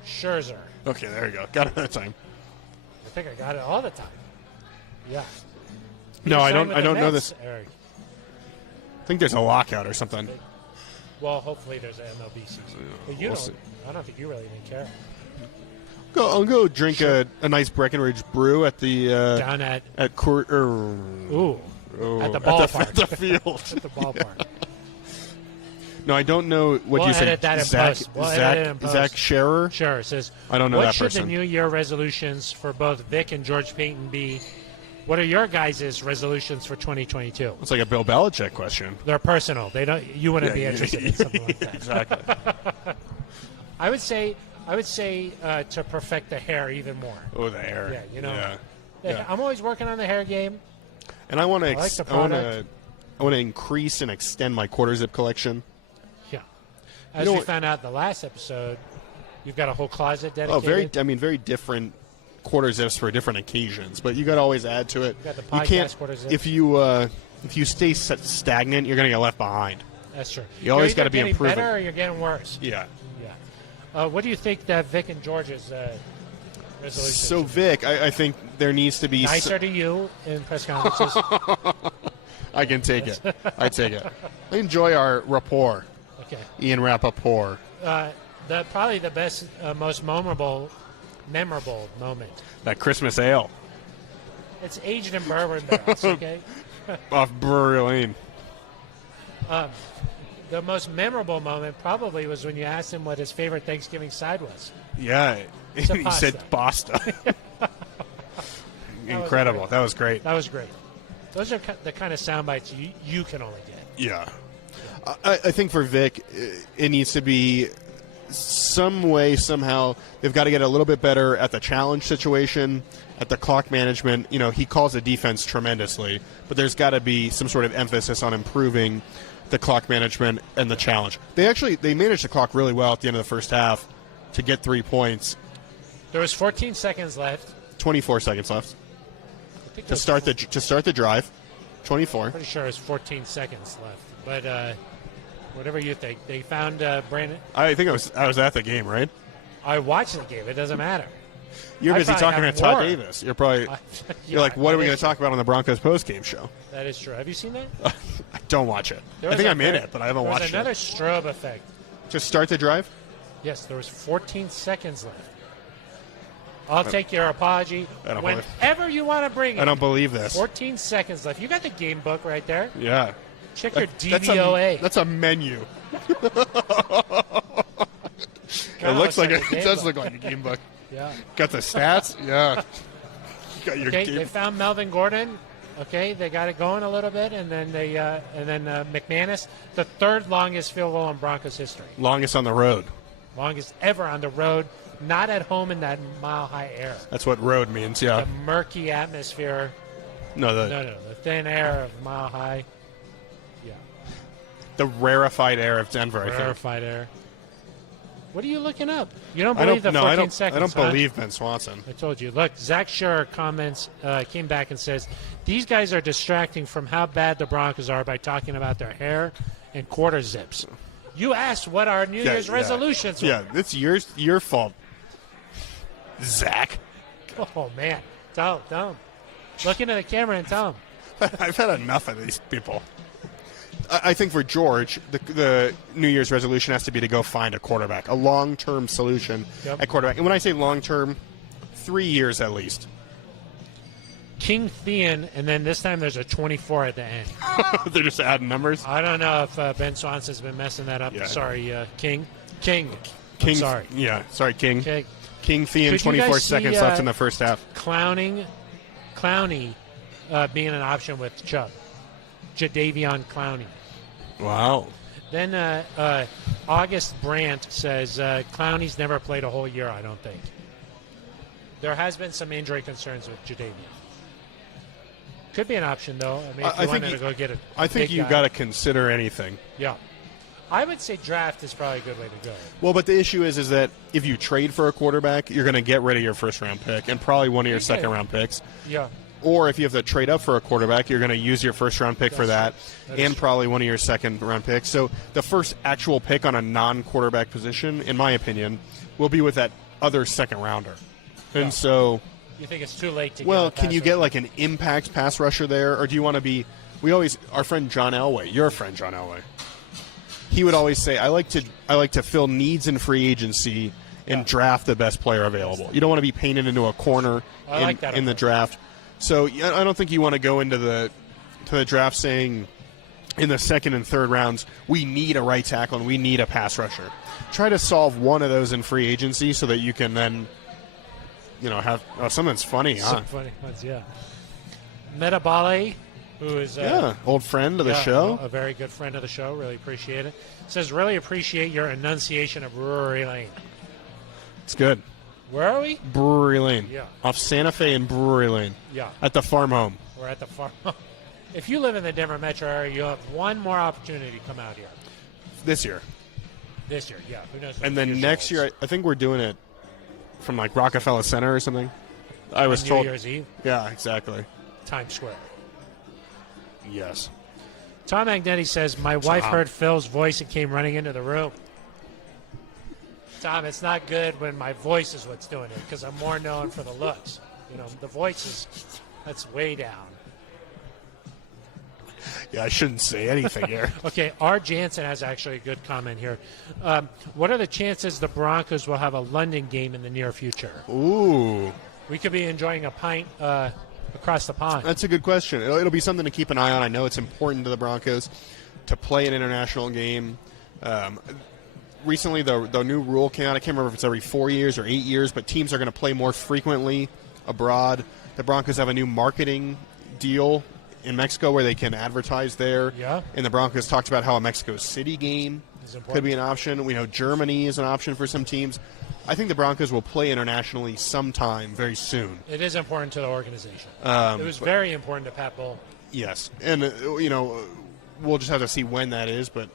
Scherzer. Okay, there you go. Got it that time. I think I got it all the time. Yeah. No, I don't know this. Eric. I think there's a lockout or something. Well, hopefully there's an MLB season. But you don't. I don't think you really even care. I'll go drink a nice Breckenridge brew at the down at Court. at the ballpark. At the field. At the ballpark. No, I don't know what you said. Zach Scherer. Scherer says, I don't know that person. What should the New Year resolutions for both Vic and George Payton be? What are your guys' resolutions for 2022? It's like a Bill Belichick question. They're personal. They don't. You wouldn't be interested in something like that. Exactly. I would say to perfect the hair even more. Oh, the hair. Yeah, you know. Yeah. I'm always working on the hair game. And I want to. I want to increase and extend my quarter zip collection. Yeah. As we found out in the last episode, you've got a whole closet dedicated. Very different quarter zips for different occasions, but you got to always add to it. You got the podcast quarter zip. If you stay stagnant, you're going to get left behind. That's true. You always got to be improving. Better, or you're getting worse. Yeah. What do you think that Vic and George's resolution? So Vic, I think there needs to be nicer to you in press conferences. I can take it. I take it. I enjoy our rapport. Okay. Ian Rappaport. Probably the best, most memorable moment. That Christmas ale. It's aged in bourbon barrels, okay? Off Brewery Lane. The most memorable moment probably was when you asked him what his favorite Thanksgiving side was. Yeah. He said pasta. Incredible. That was great. That was great. Those are the kind of sound bites you can only get. Yeah. I think for Vic, it needs to be some way, somehow, they've got to get a little bit better at the challenge situation, at the clock management. You know, he calls the defense tremendously, but there's got to be some sort of emphasis on improving the clock management and the challenge. They managed the clock really well at the end of the first half to get 3 points. There was 14 seconds left. 24 seconds left to start the drive. 24. Pretty sure it was 14 seconds left, but Whatever you think. They found Brandon. I think I was at the game, right? I watched the game. It doesn't matter. You're busy talking to Todd more. Davis. You're probably Yeah, like, what are we going to true. talk about on the Broncos post-game show? That is true. Have you seen that? I don't watch it. There I was think a I'm in very- it, but I haven't there was watched another it. strobe effect. Just start the drive? Yes, there was 14 seconds left. I'll take your apology I don't believe- whenever you want to bring it. I don't believe this. 14 seconds left. You got the game book right there. Yeah. Check your That's DVOA. That's a menu. It Kinda looks like a it game does book. look like a game book. Yeah. Got the stats? Yeah. Got your Okay, game. they found Melvin Gordon. Okay, they got it going a little bit, and then McManus, the third longest field goal in Broncos history, Longest on the road. longest ever on the road, not at home in that mile-high air, That's what road means, yeah. the murky atmosphere. No, The thin air of Mile High. Yeah, the rarefied air of Denver, I think. rarefied air. What are you looking up? You don't I believe don't, the no, 14 I don't, seconds? I don't huh? believe Ben Swanson. I told you. Look, Zach Scherer came back and says, these guys are distracting from how bad the Broncos are by talking about their hair and quarter zips. You asked what our New Year's resolutions were. Yeah, it's your fault, Zach. Oh, man. Tell him. Look into the camera and tell him. I've had enough of these people. I think for George, the New Year's resolution has to be to go find a quarterback, a long-term solution at quarterback. And when I say long-term, 3 years at least. King Thean, and then this time there's a 24 at the end. They're just adding numbers. I don't know if Ben Swanson's been messing that up. Yeah. King. I'm King, sorry. Yeah, sorry, King. Okay. King Thean, Could you 24 guys seconds see, left in the first half. Clowney being an option with Chubb. Jadeveon Clowney. Wow. Then August Brandt says Clowney's never played a whole year, I don't think. There has been some injury concerns with Jadeveon. Could be an option, though. I mean, if you wanted to go get a I think big you guy. got to consider anything. Yeah. I would say draft is probably a good way to go. Well, but the issue is that if you trade for a quarterback, you're going to get rid of your first-round pick and probably one of your second-round picks. Yeah. Or if you have to trade up for a quarterback, you're going to use your first-round pick for that and probably one of your second-round picks. So the first actual pick on a non-quarterback position, in my opinion, will be with that other second-rounder. And so... You think it's too late to Well, get a can you pass get rusher? like an impact pass rusher there? Or do you want to be... Our friend John Elway, your friend John Elway, he would always say, I like to fill needs in free agency and draft the best player available. You don't want to be painted into a corner in the draft. So I don't think you want to go into the draft saying in the second and third rounds, we need a right tackle and we need a pass rusher. Try to solve one of those in free agency so that you can then, have something that's funny. Some funny ones, yeah. Metabale, who is old friend of the show. A very good friend of the show. Really appreciate it. Says, really appreciate your enunciation of Brewery Lane. It's good. Where are we? Brewery Lane. Yeah. Off Santa Fe and Brewery Lane. Yeah. At the farm home. We're at the farm. If you live in the Denver metro area, you have one more opportunity to come out here. This year. This year, yeah. Who knows? And then next year, I think we're doing it from like Rockefeller Center or something. I was told. New Year's Eve. Yeah, exactly. Times Square. Yes. Tom Magnetti says, my wife heard Phil's voice and came running into the room. Tom, it's not good when my voice is what's doing it because I'm more known for the looks. The voice that's way down. Yeah, I shouldn't say anything here. Okay, R. Jansen has actually a good comment here. What are the chances the Broncos will have a London game in the near future? Ooh. We could be enjoying a pint across the pond. That's a good question. It'll be something to keep an eye on. I know it's important to the Broncos to play an international game. Recently, the new rule came out. I can't remember if it's every 4 years or 8 years, but teams are going to play more frequently abroad. The Broncos have a new marketing deal in Mexico where they can advertise there. Yeah. And the Broncos talked about how a Mexico City game could be an option. We know Germany is an option for some teams. I think the Broncos will play internationally sometime very soon. It is important to the organization. It was very important to Pat Bowl. Yes. And, we'll just have to see when that is. But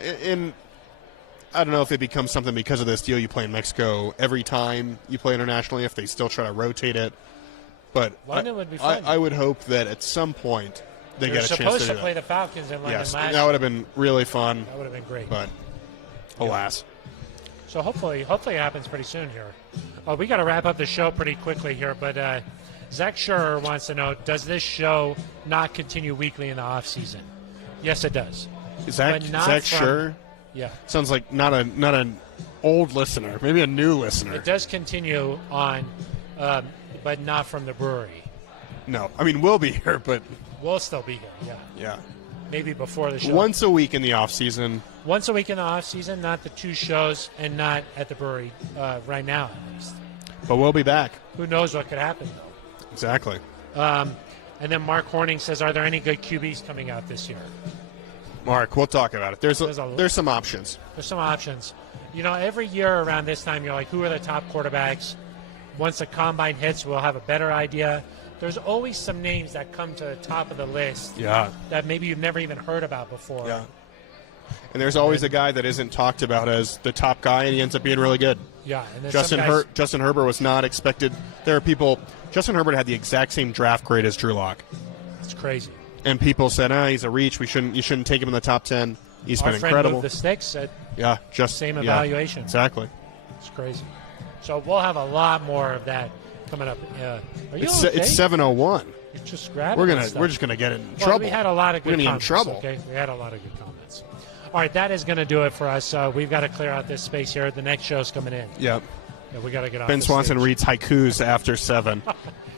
I don't know if it becomes something because of this deal you play in Mexico every time you play internationally, if they still try to rotate it. But London would be fun. I would hope that at some point they They're get a chance to supposed do to that. play the Falcons in London Yes, last that would have been really fun. That would have been great. But alas. So hopefully it happens pretty soon here. We got to wrap up the show pretty quickly here, but Zach Schurer wants to know, does this show not continue weekly in the off season? Yes, it does. Zach Schurer? Yeah. Sounds like not an old listener, maybe a new listener. It does continue on, but not from the brewery. No, I mean we'll be here, but we'll still be here. Yeah. Yeah. Maybe before the show. Once a week in the off season. Once a week in the off season, not the 2 shows, and not at the brewery right now at least. But we'll be back. Who knows what could happen though? Exactly. And then Mark Horning says, "Are there any good QBs coming out this year?" Mark, we'll talk about it. There's some options. There's some options. You know, every year around this time, you're like, who are the top quarterbacks? Once the combine hits, we'll have a better idea. There's always some names that come to the top of the list that maybe you've never even heard about before. Yeah. And there's always a guy that isn't talked about as the top guy, and he ends up being really good. Yeah. And then Justin Herbert was not expected. There are people. Justin Herbert had the exact same draft grade as Drew Lock. It's crazy. And people said, he's a reach. You shouldn't take him in the top 10. He's been friend incredible. The Sticks said same evaluation. Exactly. It's crazy. So we'll have a lot more of that coming up. Are you It's okay? 7:01. You're just grabbing. We're just gonna get in trouble. We had a lot of good comments. We're gonna get in trouble. Okay, we had a lot of good comments. All right, that is going to do it for us. We've got to clear out this space here. The next show's coming in. Yep. Yeah, we got to get off. Ben the Swanson stage. reads haikus after 7.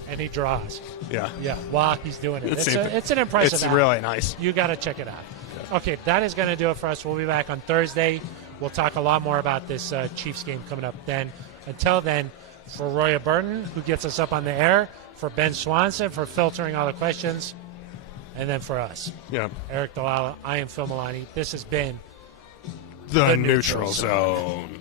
And he draws. Yeah. Yeah. While he's doing it, it's an impressive. It's act. really nice. You got to check it out. Okay, that is going to do it for us. We'll be back on Thursday. We'll talk a lot more about this Chiefs game coming up then. Until then, for Roya Burton, who gets us up on the air, for Ben Swanson, for filtering all the questions, and then for us. Yeah. Eric Dalala, I am Phil Milani. This has been The Neutral Zone.